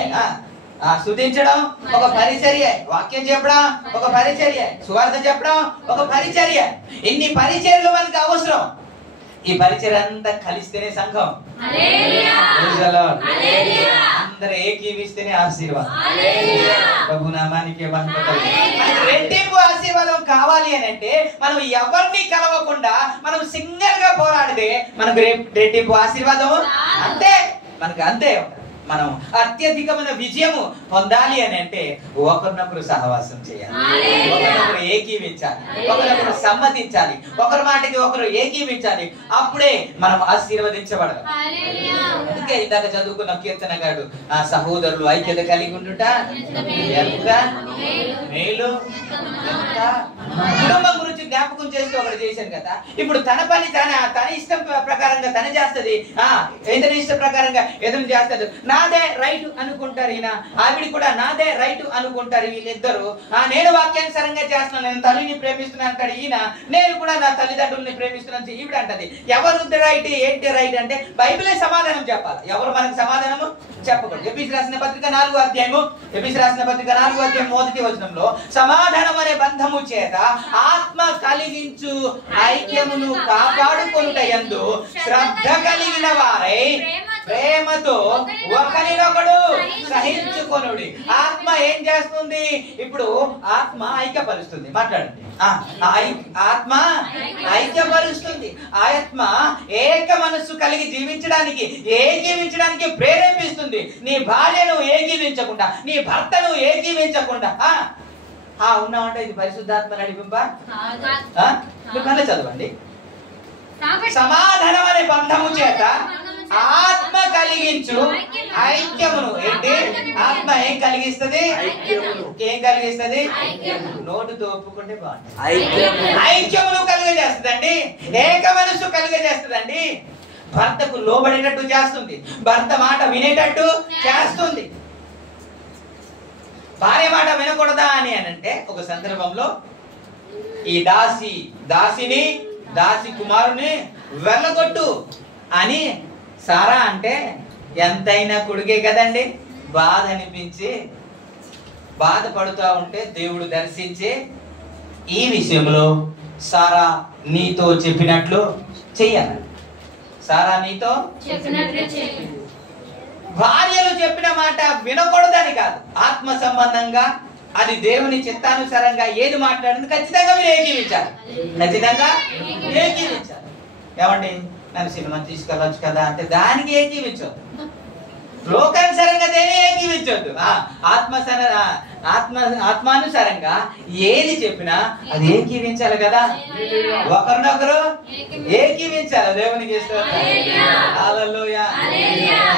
స్తుతించడం ఒక పరిచర్య, వాక్యం చెప్పడం ఒక పరిచర్య, సువార్త చెప్పడం ఒక పరిచర్య. ఇన్ని పరిచర్యలు మనకు అవసరం. ఈ పరిచర్య అంతా కలిస్తేనే సంఘం, అందరూ ఏకీవిస్తేనే ఆశీర్వాదం. ప్రభు నామానికి రెట్టింపు ఆశీర్వాదం కావాలి అని అంటే మనం ఎవరిని కలవకుండా మనం సింగిల్ గా పోరాడితే మనకు రెట్టింపు ఆశీర్వాదం అంతే, మనకు అంతే. మనం అత్యధికమైన విజయము పొందాలి అని అంటే ఒకరినొకరు సహవాసం చేయాలి, ఒకరినొకరు ఏకీవించాలి, ఒకరినొకరు సమ్మతించాలి, ఒకరి మాటకి ఒకరు ఏకీవించాలి. అప్పుడే మనం ఆశీర్వదించబడతాం. అందుకే ఇందాక చదువుకున్న కీర్తనగాడు ఆ సహోదరులు ఐక్యత కలిగి ఉండుట ఎంత మేలు. కుటుంబం గురించి జ్ఞాపకం చేస్తూ ఒకటి చేశాను కదా. ఇప్పుడు తన పని తన ఇష్టం ప్రకారంగా తన చేస్తుంది, ఇతని ఇష్ట ప్రకారంగా ఎదురు చేస్తాడు. నాదే రైట్ అనుకుంటారు ఈయన, ఆవిడ కూడా నాదే రైట్ అనుకుంటారు వీళ్ళిద్దరు. నేను వాక్యానుసారంగా చేస్తున్నాను, నేను తల్లిని ప్రేమిస్తున్నాను అంటాడు ఈయన, నేను కూడా నా తల్లిదండ్రుల్ని ప్రేమిస్తున్నాను ఈవిడ అంటది. ఎవరు రైట్ ఏంటి రైట్ అంటే బైబిలే సమాధానం చెప్పాలి, ఎవరు మనకు సమాధానము చెప్పకూడదు. ఎఫెసీయులకు రాసిన పత్రిక 4వ అధ్యాయము, ఎఫెసీయులకు రాసిన పత్రిక 4వ అధ్యాయం 1వ వచనంలో సమాధానం అనే బంధము చేత ఆత్మ కలిగించు ఐక్యమును కాపాడుకొనుట యందు శ్రద్ధ కలిగిన వారై ప్రేమతో ఒకరినొకడు సహించుకొనుడి. ఆత్మ ఏం చేస్తుంది? ఇప్పుడు ఆత్మ ఐక్యపరుస్తుంది. మాట్లాడండి. ఆత్మ ఐక్యపరుస్తుంది. ఆత్మ ఏక మనస్సు కలిగి జీవించడానికి, ఏకీవించడానికి ప్రేరేపిస్తుంది. నీ భార్యను ఏకీవించకుండా, నీ భర్తను ఏకీవించకుండా ఉన్నామంటే ఇది పరిశుద్ధాత్మ నడిపింప. మీరు చదవండి. సమాధానం అనే బంధము చేత ఆత్మ కలిగించు ఐక్యమును. ఏంటి? ఆత్మ ఏం కలిగిస్తుంది? ఏం కలిగిస్తుంది? నోటుతో ఒప్పుకుంటే బాగుంటుంది. ఐక్యమును కలిగజేస్తుందండి, ఏక మనస్సు కలిగజేస్తుందండి. భర్తకు లోబడేటట్టు చేస్తుంది, భర్త మాట వినేటట్టు చేస్తుంది. భార్య మాట వినకూడదా అని అంటే ఒక సందర్భంలో ఈ దాసి కుమారుని వెళ్ళగొట్టు అని సారా అంటే ఎంతైనా కొడుకే కదండి. బాధ అనిపించి బాధపడుతూ ఉంటే దేవుడు దర్శించి ఈ విషయంలో సారా నీతో చెప్పినట్లు చెయ్యాలి. సారా నీతో భార్యలు చెప్పిన మాట వినకూడదని కాదు, ఆత్మ సంబంధంగా అది దేవుని చిత్తానుసారంగా ఏది మాట్లాడింది ఖచ్చితంగా మీరు ఏకీవించాలి, ఖచ్చితంగా ఏకీవించాలి. ఏమండి నన్ను సినిమా తీసుకెళ్ళొచ్చు కదా అంటే దానికి ఏకీవించవద్దు, లోకానుసారంగా దేని ఏకీవించవద్దు. ఆత్మానుసారంగా ఏది చెప్పినా అది ఏకీవించాలి కదా, ఒకరినొకరు ఏకీవించాలి. దేవునికి హల్లెలూయా.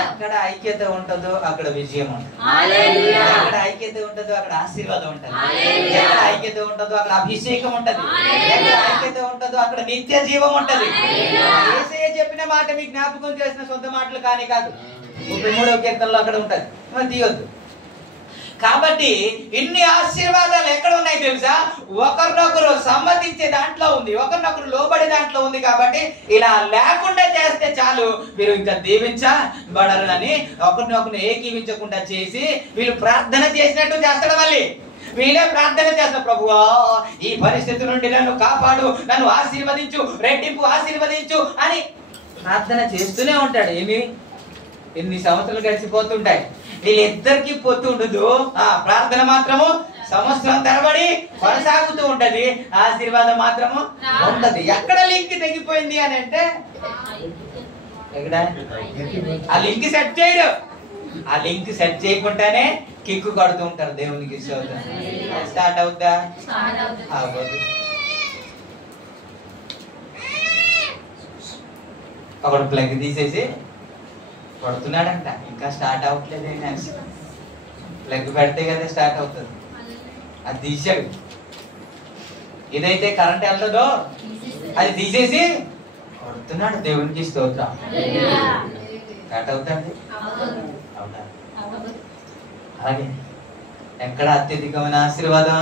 ఎక్కడ ఐక్యత ఉంటుందో అక్కడ విజయం ఉంటుంది, ఎక్కడ ఐక్యత ఉంటుందో అక్కడ ఆశీర్వాదం ఉంటుంది, ఎక్కడ ఐక్యత ఉంటుందో అక్కడ అభిషేకం ఉంటది, ఎక్కడ ఐక్యత ఉంటుందో అక్కడ నిత్య జీవం ఉంటది. యేసయ్య చెప్పిన మాట మీకు జ్ఞాపకం చేసిన సొంత మాటలు కానీ కాదు, 33వ కీర్తనలో అక్కడ ఉంటది, మరి తీయొద్దు. కాబట్టి ఇన్ని ఆశీర్వాదాలు ఎక్కడ ఉన్నాయి తెలుసా? ఒకరినొకరు సమ్మతించే దాంట్లో ఉంది, ఒకరినొకరు లోబడే దాంట్లో ఉంది. కాబట్టి ఇలా లేకుండా చేస్తే చాలు, మీరు ఇంకా దీవించబడరు అని ఒకరినొకరు ఏకీవించకుండా చేసి వీళ్ళు ప్రార్థన చేసినట్టు చేస్తాడు. మళ్ళీ వీళ్ళే ప్రార్థన చేస్తారు, ప్రభువా ఈ పరిస్థితి నుండి నన్ను కాపాడు, నన్ను ఆశీర్వదించు, రెట్టింపు ఆశీర్వదించు అని ప్రార్థన చేస్తూనే ఉంటాడు. ఎన్ని సంవత్సరాలు గడిచిపోతుంటాయి, వీళ్ళిద్దరికి పొత్తు ఉండదు, ప్రార్థన మాత్రము సంవత్సరం తరబడి కొనసాగుతూ ఉంటది, ఆశీర్వాదం మాత్రము ఉంటది. ఎక్కడ లింక్ తెగిపోయింది అని అంటే ఎక్కడ ఆ లింక్ సెట్ చేయరు, ఆ లింక్ సెట్ చేయకుండానే కిక్కు కడుతూ ఉంటారు. దేవునికి స్టార్ట్ అవుద్దా? ఒకడు ప్లగ్ తీసేసి కొడుతున్నాడంట, ఇంకా స్టార్ట్ అవ్వట్లేదు. ప్లగ్ పెడితే కదా స్టార్ట్ అవుతుంది, అది తీసాడు. ఏదైతే కరెంట్ వెళ్తుందో అది తీసేసి కొడుతున్నాడు. దేవునికి స్తోత్రం. స్టార్ట్ అవుతుంది. అలాగే ఎక్కడ అత్యధికమైన ఆశీర్వాదం?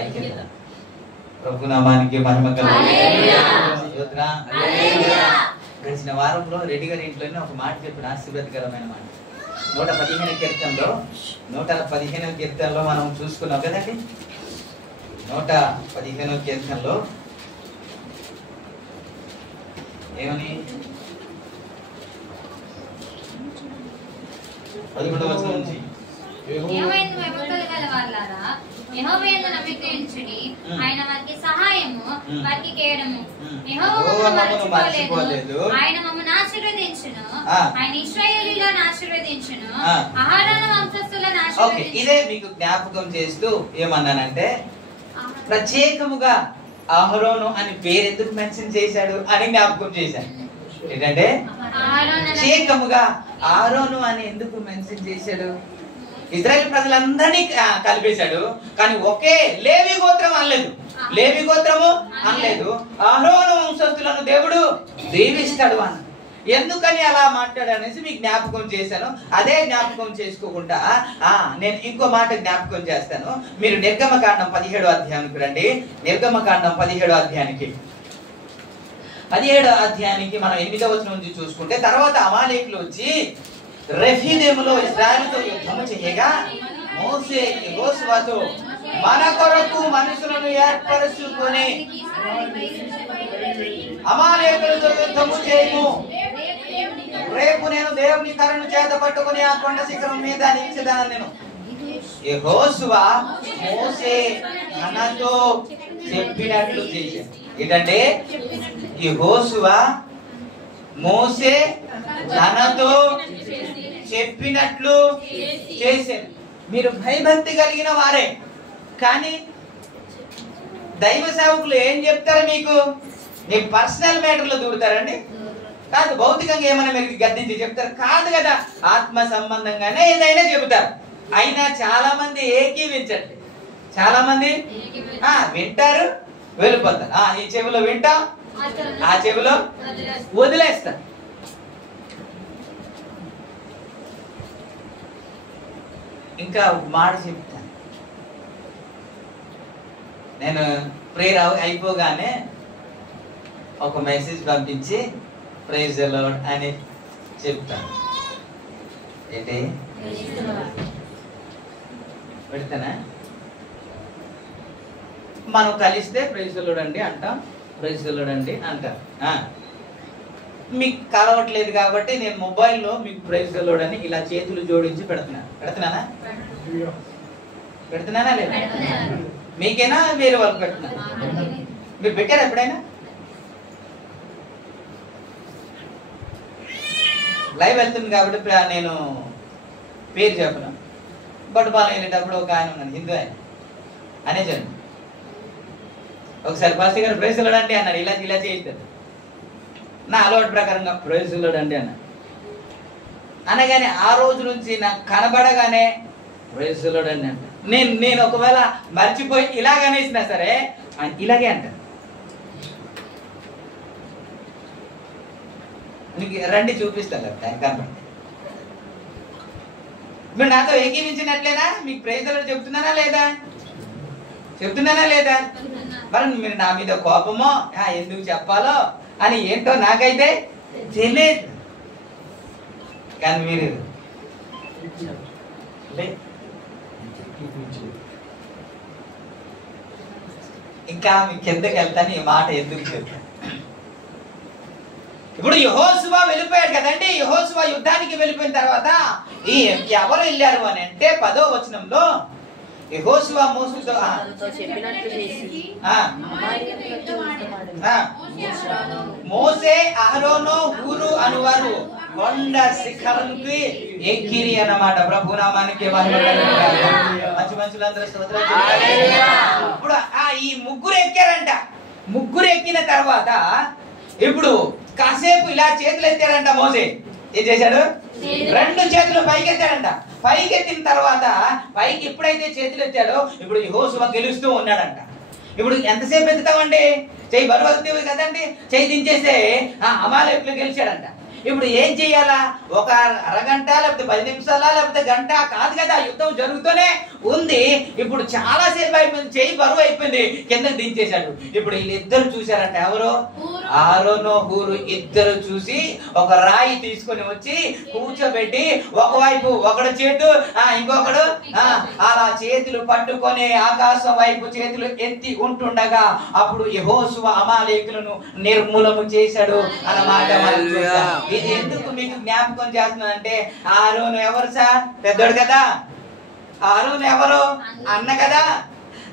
ఐక్యత. ప్రభు నామానికి మహిమ గడిచిన వారంలో రెడ్డి గారి ఇంట్లోనే ఒక మాట చెప్పిన ఆశీర్వాదకరమైన మాట. 115వ కీర్తనలో మనం చూసుకున్నాం కదండి. 115వ కీర్తనలో ఏమని 11వ వచనం నుంచి యెహోవాయందు నమ్మిక ఉంచుడి, ఆయన వారికి సహాయము, వారికి కేడము. మరచిపోలేదు, ఆయన మమ్మల్ని ఆశీర్వదించును, ఆయన ఇశ్రాయేలీయులను ఆశీర్వదించును, అహరోను వంశస్థులను ఆశీర్వదించును. ఇదే మీకు జ్ఞాపకం చేస్తూ ఏమన్నానంటే, ప్రత్యేకముగా అహరోను అని పేరు ఎందుకు మెన్షన్ చేశాడు అని జ్ఞాపకం చేశాను. ఏంటంటే ప్రత్యేకముగా అహరోను అని ఎందుకు మెన్షన్ చేశాడు? ఇశ్రాయేల్ ప్రజలందరినీ కలిపేశాడు, కానీ ఒకే లేవి గోత్రం అనలేదు. లేవి గోత్రము అనలేదు. అహరోను వంశస్థులను దేవుడు దీవిస్తాడు అన్న. ఎందుకని అలా మాట్లాడనేసి మీకు జ్ఞాపకం చేశాను. అదే జ్ఞాపకం చేసుకోకుండా నేను ఇంకో మాట జ్ఞాపకం చేస్తాను. మీరు నిర్గమకాండం 17వ అధ్యాయానికి రండి. నిర్గమకాండం 17వ అధ్యాయానికి 17వ అధ్యాయానికి మనం 8వ వచనం నుంచి చూసుకుంటే, తర్వాత అమాలేకులు వచ్చి రెఫీదీములో ఇశ్రాయేలుతో యుద్ధము చేయగా మోషే యెహోషువతో, మన కొరకు మనుషులను ఏర్పరచుకొని అమాలేకులతో యుద్ధము చేయము. రేపు నేను దేవుని కర్రను చేత పట్టుకుని ఆ కొండ శిఖరం మీద నిలిచేదాన్ని. నేను యెహోషువ మోషే అన్నతో చెప్పినట్లు చేశాను. ఏంటంటే యెహోషువ మోషే తనతో చెప్పినట్లు చేశాను. మీరు భయభక్తి కలిగిన వారే, కానీ దైవ సేవకులు ఏం చెప్తారు మీకు? మీ పర్సనల్ మ్యాటర్లో దూరుతారండి. కాదు, భౌతికంగా ఏమైనా మీరు గద్దించి చెప్తారు కాదు కదా, ఆత్మ సంబంధంగానే ఏదైనా చెబుతారు. అయినా చాలా మంది ఏకీవించండి. చాలా మంది వింటారు, వెళ్ళిపోతారు. ఈ చెవిలో వింటాం, ఆ చెవిలో వదిలేస్తారు. ఇంకా మాట చెప్తాను. నేను ప్రేయర్ అయిపోగానే ఒక మెసేజ్ పంపించి ప్రైజ్ ది లార్డ్ అని చెప్తాను. ఏంటి పెడతానా? మనం కలిస్తే ప్రైజ్ ది లార్డ్ అండి అంటాం, ప్రైజ్ ది లార్డ్ అండి అంటాం. మీకు కలవట్లేదు కాబట్టి నేను మొబైల్లో మీకు ప్రైజ్ ది లార్డ్ అని ఇలా చేతులు జోడించి పెడుతున్నానా లేదా? మీకేనా వేరే వాళ్ళు పెడుతున్నా? మీరు పెట్టారా ఎప్పుడైనా? లైవ్ వెళ్తుంది కాబట్టి నేను పేరు చెప్పను. బట్టుపాలెం వెళ్ళేటప్పుడు ఒక ఆయన ఉన్నాడు, హిందూ ఆయన, అనేజండి. ఒకసారి పాస్టర్ గారు ప్రైజ్ ది లార్డ్ అండి అన్నాడు. ఇలా చేయిస్తారు. నా అలవాటు ప్రకారంగా ప్రైజ్ ది లార్డ్ అండి అన్నాడు. అనగానే ఆ రోజు నుంచి నాకు కనబడగానే ప్రైజ్ ది లార్డ్ అండి అంట. నేను ఒకవేళ మర్చిపోయి ఇలాగనేసినా సరే ఇలాగే అంటాను. మీకు రండి చూపిస్తాను టైం కనబడి. మీరు నాతో ఏకీవించినట్లేనా? మీకు ప్రైజ్ ది లార్డ్ చెప్తున్నానా లేదా? మరి మీరు నా మీద కోపమో ఎందుకు చెప్పాలో అని ఏంటో నాకైతే తెలియదు. కానీ మీరు ఇంకా మీ కిందకి వెళ్తాను. ఈ మాట ఎందుకు చెప్తాను? ఇప్పుడు యెహోషువ వెళ్ళిపోయాడు కదండి. యెహోషువ యుద్ధానికి వెళ్ళిపోయిన తర్వాత ఎవరు వెళ్ళారు అని అంటే 10వ వచనంలో యెహోషువ మోషేతో మోషే అహరోను హూరు అనువారు కొండ శిఖరానికి ఎక్కిరి అన్నమాట. ప్రభు నామానికి మంచులందరూ స్తోత్రాలు. ఇప్పుడు ఈ ముగ్గురు ఎక్కారంట. ముగ్గురు ఎక్కిన తర్వాత ఇప్పుడు కాసేపు ఇలా చేతులు ఎత్తారంట. మోషే ఏం చేశాడు? 2 చేతులు పైకెత్తాడంట. పైకెత్తిన తర్వాత పైకి ఎప్పుడైతే చేతులు ఎత్తాడో ఇప్పుడు యెహోషువ గెలుస్తూ ఉన్నాడంట. ఇప్పుడు ఎంతసేపు ఎత్తుతామండి? చెయ్యి బరువు కదండి, చెయ్యి దించేస్తే అమాలేకులు గెలిచాడంట. ఇప్పుడు ఏం చెయ్యాలా? ఒక అరగంట లేకపోతే 10 నిమిషాలా లేకపోతే గంట కాదు కదా, యుద్ధం జరుగుతూనే ఉంది. ఇప్పుడు చాలా సేపు అయిపోయింది, చెయ్యి బరువు అయిపోయింది, కిందకి దించేశాడు. ఇప్పుడు వీళ్ళిద్దరు చూశారంట. ఎవరు? ఆరోను హూరు ఇద్దరు చూసి ఒక రాయి తీసుకొని వచ్చి కూర్చోబెట్టి ఒకవైపు ఒకడు చేతు ఇంకొకడు అలా చేతులు పట్టుకొని ఆకాశం వైపు చేతులు ఎత్తి ఉంటుండగా అప్పుడు యెహోషువ అమాలేకులను నిర్మూలము చేశాడు అన్నమాట. ఇది ఎందుకు మీకు జ్ఞాపకం చేస్తున్నానంటే, ఆరోను ఎవరు సార్? పెద్దోడు కదా. ఆరోను ఎవరు? అన్న కదా,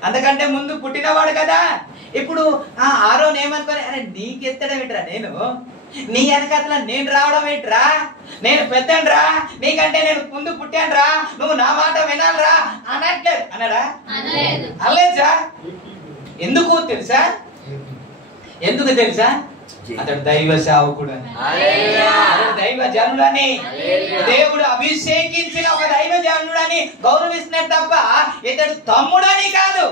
అంతకంటే ముందు పుట్టినవాడు కదా. ఇప్పుడు ఆరోను ఏమనుకోని, అరే నీకెత్తడం ఏంట్రా, నేను నీ వెనకట్లా నేను రావడం ఏంట్రా, నేను పెద్దండ్రా, నీకంటే నేను ముందు పుట్టానురా, నువ్వు నా మాట వినాలిరా అనట్లేదు. అన్నాడా? అనలేదు సార్. ఎందుకు తెలుసా? ఎందుకు తెలుసా? అతడు దైవ సేవకుడు, దైవ జనుడని, దేవుడు అభిషేకించిన ఒక దైవ జనుడని గౌరవిస్తున్నాడు తప్ప ఇతడు తమ్ముడని కాదు,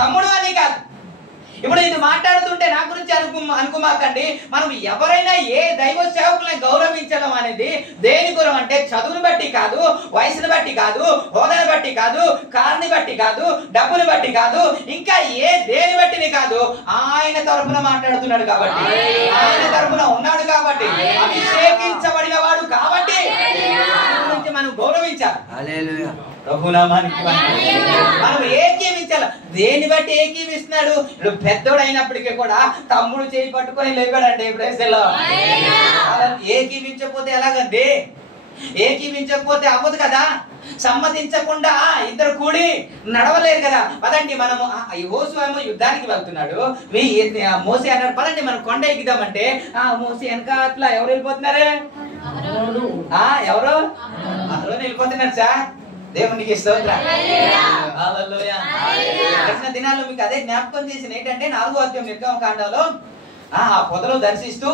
తమ్ముడు అని కాదు. ఇప్పుడు ఇది మాట్లాడుతుంటే నా గురించి అనుకోమాకండి. మనం ఎవరైనా ఏ దైవ సేవకులను గౌరవించడం అనేది దేని గురం అంటే చదువుని బట్టి కాదు, వయసుని బట్టి కాదు, హోదాని బట్టి కాదు, కారుని బట్టి కాదు, డబ్బుని బట్టి కాదు, ఇంకా దేని బట్టిని కాదు. ఆయన తరపున మాట్లాడుతున్నాడు కాబట్టి, ఆయన తరపున ఉన్నాడు కాబట్టి, అభిషేకించబడిన వాడు కాబట్టి మనం గౌరవించాలి. ప్రభునామానికి మనం ఏకీవించాలి. దేని బట్టి ఏకీవిస్తున్నాడు? ఇప్పుడు పెద్దోడు అయినప్పటికీ కూడా తమ్ముడు చేయి పట్టుకొని లేపాడండి ప్రేసలో. ఏకీవించకపోతే ఎలాగండి? ఏకీవించకపోతే అవ్వదు కదా. సమ్మతించకుండా ఇద్దరు కూడి నడవలేరు కదా. పదండి మనము, యెహోషువ ఏమో యుద్ధానికి వెళ్తున్నాడు, మోసే అన్నాడు పదండి మనం కొండ ఎక్కుదామంటే మోసే వెనక అట్లా ఎవరు వెళ్ళిపోతున్నారు? ఎవరు? వెళ్ళిపోతున్నారు సార్. దేవునికి స్తోత్రం. హల్లెలూయా. గడిచిన దినాల్లో మీకు అదే జ్ఞాపకం చేసిన ఏంటంటే 4వ అధ్యాయం నిర్గమకాండంలో ఆ పొదలో దర్శిస్తూ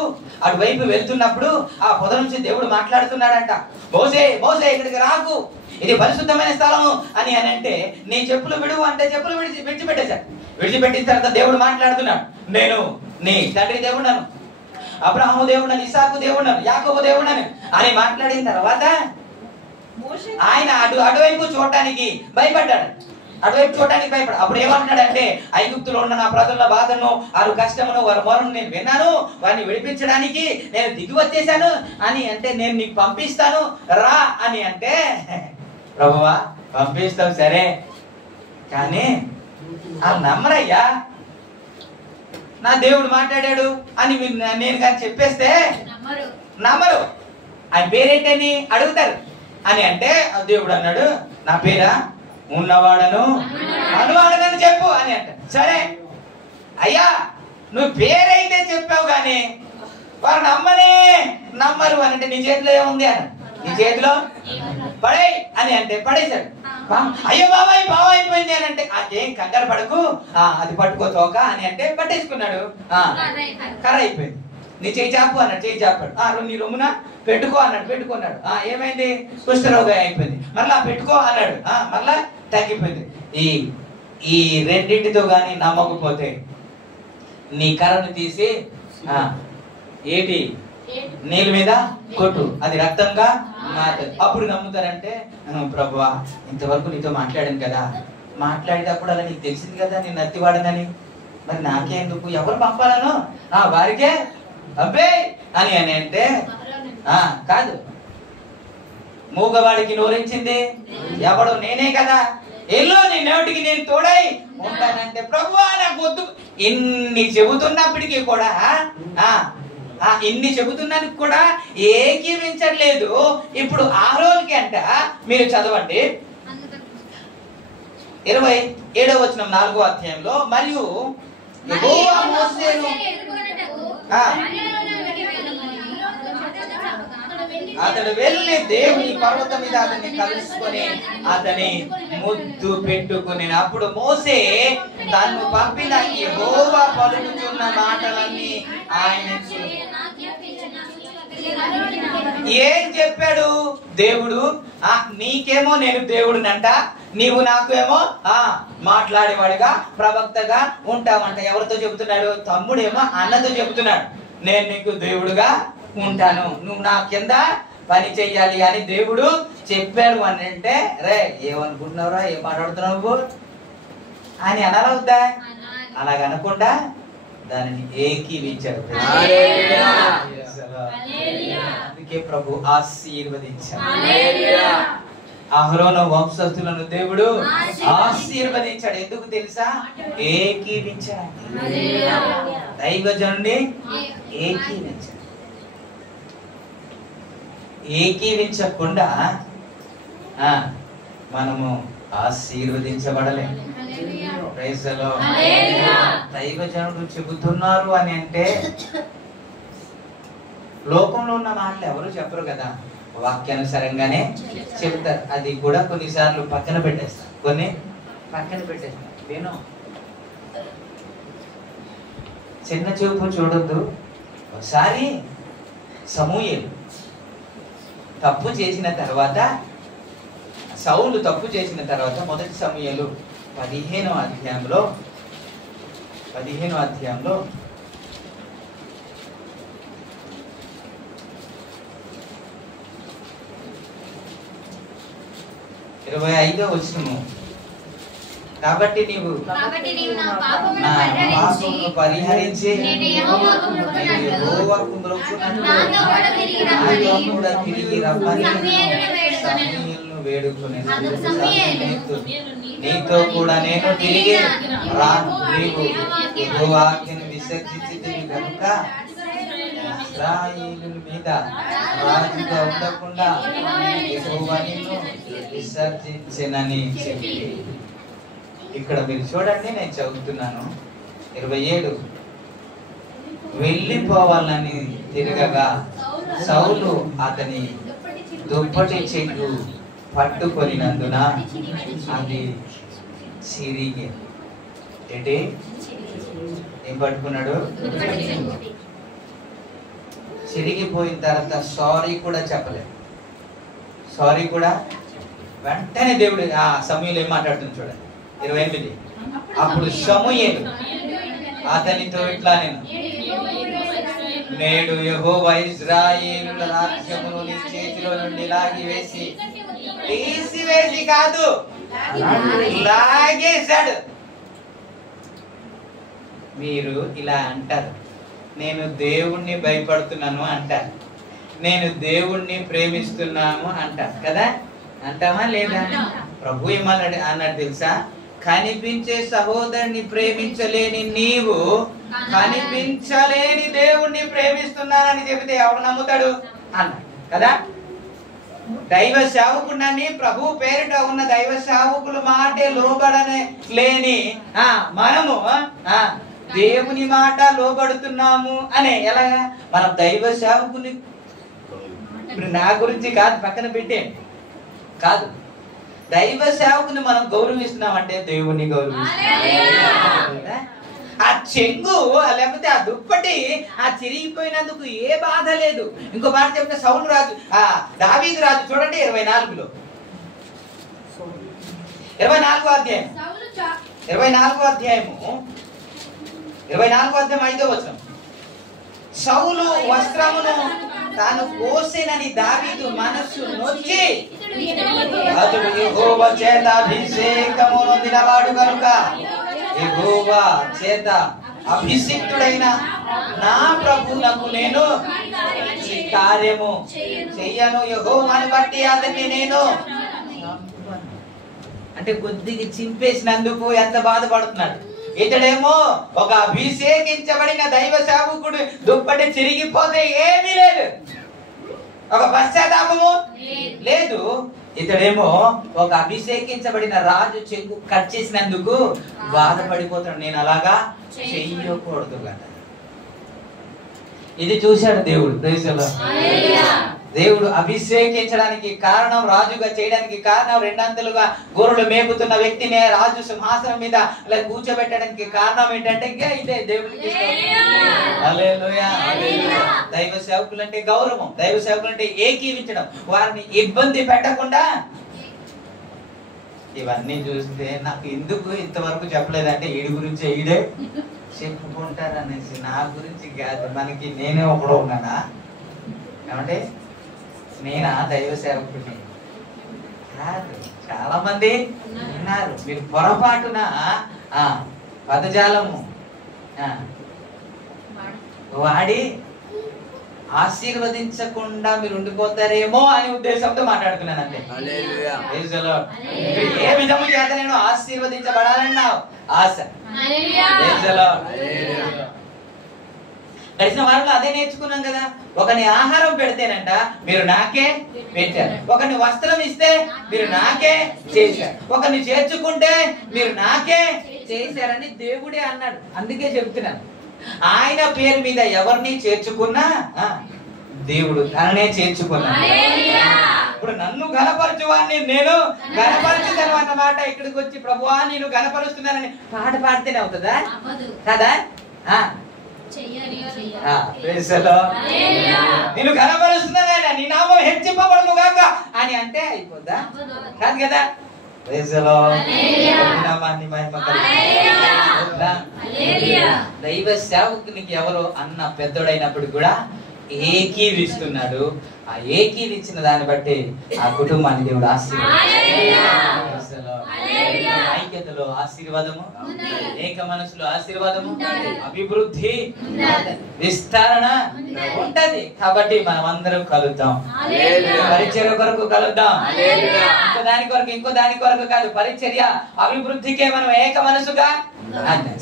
అటువైపు వెళ్తున్నప్పుడు ఆ పొద నుంచి దేవుడు మాట్లాడుతున్నాడంట. మోసే మోసే ఇక్కడికి రాకు, ఇది పరిశుద్ధమైన స్థలము అని అంటే నీ చెప్పులు విడువు అంటే చెప్పులు విడిచిపెట్టేశాడు. విడిచిపెట్టిన తర్వాత దేవుడు మాట్లాడుతున్నాడు, నేను నీ తండ్రి దేవుడను, అబ్రహాము దేవుడను, ఇస్సాకు దేవుడను, యాకోబు దేవుడను అని మాట్లాడిన తర్వాత ఆయన అటువైపు చూడటానికి భయపడ్డాడు. అప్పుడు ఏమంటున్నాడంటే, ఐగుప్తులో ఉన్న నా ప్రజల బాధను, వారి కష్టమును, వారి మొరను నేను విన్నాను, వారిని విడిపించడానికి నేను దిగి వచ్చేసాను అని అంటే నేను నీకు పంపిస్తాను రా అని అంటే, ప్రభువా పంపిస్తావు సరే, కానీ నమ్మరయ్యా, నా దేవుడు మాట్లాడాడు అని నేను కానీ చెప్పేస్తే నమ్మరు. ఆయన పేరేంటని అడుగుతారు అని అంటే దేవుడు అన్నాడు, నా పేరా ఉన్నవాడను అనువాడనని చెప్పు అని అంట. సరే అయ్యా నువ్వు పేరైతే చెప్పావు కానీ వారు నమ్మరు అని అంటే నీ చేతిలో ఏముంది అని, నీ చేతిలో పడే అని అంటే పడేశాడు. అయ్యో బాబాయ్ బావైపోయింది అని అంటే ఏం కంగారు పడకు, అది పట్టుకో తోక అని అంటే పట్టేసుకున్నాడు. కర్ర అయిపోయింది. నీ చేయి చాపు అన్నాడు, చేయి చాపాడు. నీ రొమ్మున పెట్టుకో అన్నాడు, పెట్టుకున్నాడు. ఏమైంది? కుష్ఠరోగం అయిపోయింది. మరలా పెట్టుకో అన్నాడు, మరలా తగ్గిపోయింది. ఈ రెండింటితో గాని నమ్మకపోతే నీ కర్రను తీసి ఏటి నీళ్ళ మీద కొట్టు, అది రక్తంగా మారుతుంది. అప్పుడు నమ్ముతారంటే, ప్రభువా ఇంతవరకు నీతో మాట్లాడాను కదా, మాట్లాడేటప్పుడు అలా నీకు తెలిసింది కదా నేను నత్తివాడనని, మరి నాకేందుకు, ఎవరు పంపాలను వారికే అబ్బే అని అంటే కాదు. మూగవాడికి నోరించింది ఎవడు? నేనే కదా. ఎల్లో నీ నోటికి నేను తోడై ఉంటానంటే ప్రభువా నాకు వద్దు. ఇన్ని చెబుతున్నప్పటికీ కూడా ఇన్ని చెబుతున్నానికి కూడా ఏకీవించట్లేదు. ఇప్పుడు ఆరోన్కి అంట, మీరు చదవండి 27వ వచనం 4వ అధ్యాయంలో, మరియు యెహోవా మోసేను అతడు వెళ్ళి దేవుని పర్వతం మీద అతన్ని కలుసుకొని అతని ముద్దు పెట్టుకుని, అప్పుడు మోసే తను పంపిన యెహోవా పలుకుతున్న మాటలన్నీ ఆయన ఏం చెప్పాడు దేవుడు? నీకేమో నేను దేవుడినంట, నీవు నాకేమో మాట్లాడేవాడిగా ప్రవక్తగా ఉంటావంట. ఎవరితో చెబుతున్నాడు? తమ్ముడేమో అన్నతో చెబుతున్నాడు, నేను నీకు దేవుడుగా ఉంటాను, నువ్వు నా కింద పని చెయ్యాలి అని దేవుడు చెప్పాడు అని అంటే, రే ఏమనుకుంటున్నావురా, ఏం మాట్లాడుతున్నావు అని అనాలవుద్దా? అలాగనకుండా దానిని ఏకీవించాడు. అందుకే ప్రభు ఆశీర్వదించాడు. అహరోను వంశస్థులను దేవుడు ఆశీర్వదించాడు. ఎందుకు తెలుసా? ఏకీవించాడు. దైవజనుడిని ఏకీవించాడు. ఏకీవించకుండా మనము ఆశీర్వదించబడలేము. Praise the lord. దైవజనుడు చెబుతున్నారు అని అంటే లోకంలో ఉన్న మాటలు ఎవరు చెప్పరు కదా, వాక్యానుసారంగానే చెప్తారు. అది కూడా కొన్నిసార్లు పక్కన పెట్టేస్తారు, కొన్ని పక్కన పెట్టేస్తారు. నేను చిన్న చూపు చూడొద్దు. ఒకసారి సమూయేలు తప్పు చేసిన తర్వాత, సౌలు తప్పు చేసిన తర్వాత, మొదటి సమూయేలు 15వ అధ్యాయంలో 25వ వచనము, కాబట్టి నీవు నా పాపమును పరిహరించి యెహోవాకు మొక్కుకున్నట్లు నాతో కూడా తిరిగి రమ్మని సమూయేలును వేడుకొనెను. నీతో కూడా నేను తిరిగి రాను. నీవు యెహోవాను విసర్జించితివి కనుక ఇశ్రాయేలు మీద రాజుగా ఉండకుండా యెహోవాను విసర్జించెనని చెప్పి, ఇక్కడ మీరు చూడండి, నేను చదువుతున్నాను 27. వెళ్ళిపోవాలని తిరగగా సౌలు అతని దుప్పటి చెంగు పట్టుకొనినందున అది చిరిగి. ఏంటి ఏం పట్టుకున్నాడు? చిరిగిపోయిన తర్వాత సారీ కూడా చెప్పలేదు. సారీ కూడా వెంటనే దేవుడు ఆ సమూయేలు ఏం మాట్లాడుతుంది చూడండి 28. అప్పుడు సమూయేలు అతనితో ఇట్లా, నేడు యెహోవా ఇశ్రాయేలుల రాజ్యమును నీ చేతిలో నుండి లాగివేసి, తీసివేసి కాదు లాగేశాడు. మీరు ఇలా అంటారు, నేను దేవుణ్ణి భయపడుతున్నాను అంటారు, నేను దేవుణ్ణి ప్రేమిస్తున్నాము అంటారు కదా, అంటామా లేదా? ప్రభు ఏమన్నాడు అన్నాడు తెలుసా? కనిపించే సహోదరుని ప్రేమించలేని నీవు కనిపించలేని దేవుణ్ణి ప్రేమిస్తున్నానని చెబితే ఎవరు నమ్ముతాడు అన్నాడు కదా. దైవ సేవకుడిని, ప్రభు పేరిట ఉన్న దైవ సేవకుల మాటే లోబడనే లేని మనము దేవుని మాట లోబడుతున్నాము అనే ఎలాగా? మనం దైవ సేవకుని, నా గురించి కాదు, పక్కన పెట్టే కాదు, దైవ సేవకుని మనం గౌరవిస్తున్నామంటే దేవుణ్ణి గౌరవిస్తున్నాం. ఆ చెంగు లేకపోతే ఆ దుప్పటి చిరిగిపోయినందుకు ఏ బాధ లేదు. ఇంకో మాట చెప్తే సౌలు రాజు, దావీదు రాజు చూడండి 24లో 24వ అధ్యాయం 24వ అధ్యాయం 5వ వచనం. సౌలు వస్త్రమును తాను కోసెనని దావీదు మనస్సు నొచ్చి, అతడు యెహోవా చేత అభిషేకము నొందినవాడు కనుక యెహోవా చేత అభిషిక్తుడైన నా ప్రభువునకు నేను ఈ కార్యము చెయ్యను, యెహోవాను బట్టి అతన్ని నేను. అంటే కొద్దిగా చింపేసినందుకు ఎంత బాధపడుతున్నాడు. ఇతడేమో ఒక అభిషేకించబడిన దైవ సేవకుడు దుప్పటి చిరిగిపోతే ఏమీ లేదు, ఒక పశ్చాత్తాపము లేదు. ఇతడేమో ఒక అభిషేకించబడిన రాజు చెంగు కట్ చేసినందుకు బాధపడిపోతాడు. నేను అలాగా చెయ్యకూడదు కదా. ఇది చూశాడు దేవుడు. Praise the lord. దేవుడు అభిషేకించడానికి కారణం, రాజుగా చేయడానికి కారణం, రెండంతలుగా గొర్రెలు మేపుతున్న వ్యక్తిని రాజు సింహాసనం మీద అలా కూర్చోబెట్టడానికి కారణం ఏంటంటే ఇదే దేవుడికి హల్లెలూయా. దైవ సేవకులు అంటే గౌరవం, దైవ సేవకులు అంటే ఏకీవించడం, వారిని ఇబ్బంది పెట్టకుండా. ఇవన్నీ చూస్తే నాకు ఎందుకు ఇంతవరకు చెప్పలేదంటే ఈడి గురించి ఈడే చెప్పుకుంటారనేసి, నా గురించి కాదు, మనకి నేనే ఒకడు ఉన్నానా ఏమంటే నేనా దైవ సేవకుడిని కాదు. చాలా మంది ఉన్నారు. మీరు పొరపాటున పదజాలము వాడి ఆశీర్వదించకుండా మీరు ఉండిపోతారేమో అనే ఉద్దేశంతో మాట్లాడుతున్నాను అంతే. ఏ విధము చేత నేను ఆశీర్వదించబడాలన్నావు ఆశ. గడిచిన వారంలో అదే నేర్చుకున్నాం కదా. ఒకని ఆహారం పెడితేనంట మీరు నాకే పెట్టారు, ఒకరిని వస్త్రం ఇస్తే మీరు నాకే చేశారు, ఒకరిని చేర్చుకుంటే మీరు నాకే చేశారని దేవుడే అన్నాడు. అందుకే చెప్తున్నాను, ఆయన పేరు మీద ఎవరిని చేర్చుకున్నా దేవుడు తననే చేర్చుకున్నాడు. ఇప్పుడు నన్ను ఘనపరచువాన్ని నేను ఘనపరచుతాను అన్నమాట. ఇక్కడికి వచ్చి ప్రభువా నేను ఘనపరుస్తున్నానని పాట పాడితేనే అవుతుందా కదా? నేను ఘనపరుస్తున్నాను, నీ నామం హెచ్చింపబడును గాక అని అంటే అయిపోద్దా? కాదు కదా. దైవ సేవకునికి ఎవరు అన్న పెద్దోడైనప్పుడు కూడా ఏకీవిస్తున్నాడు. ఆ ఏకీవించిన దాన్ని బట్టి ఆ కుటుంబాన్ని దేవుడు ఐక్యతలో ఆశీర్వాదము, ఏక మనసులో ఆశీర్వాదము, అభివృద్ధి, విస్తరణ ఉంటది. కాబట్టి మనం అందరం కలుద్దాం, పరిచర్య కొరకు కలుద్దాం. ఇంకో దాని కొరకు కాదు, పరిచర్య అభివృద్ధికే మనం ఏక మనసుగా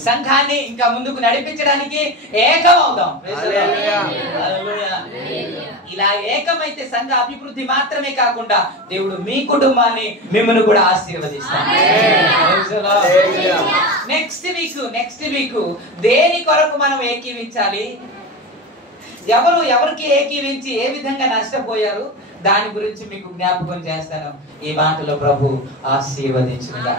సంఘాన్ని ఇంకా ముందుకు నడిపించడానికి ఏకం అవుదాం. ఇలా ఏకమైతే సంఘ అభివృద్ధి మాత్రమే కాకుండా దేవుడు మీ కుటుంబాన్ని మిమ్మల్ని కూడా ఆశీర్వదిస్తాడు. నెక్స్ట్ వీక్ దేని కొరకు మనం ఏకీవించాలి, ఎవరికి ఏకీవించి ఏ విధంగా నష్టపోయారు దాని గురించి మీకు జ్ఞాపకం చేస్తాను. ఈ మాటలో ప్రభు ఆశీర్వదించుగా.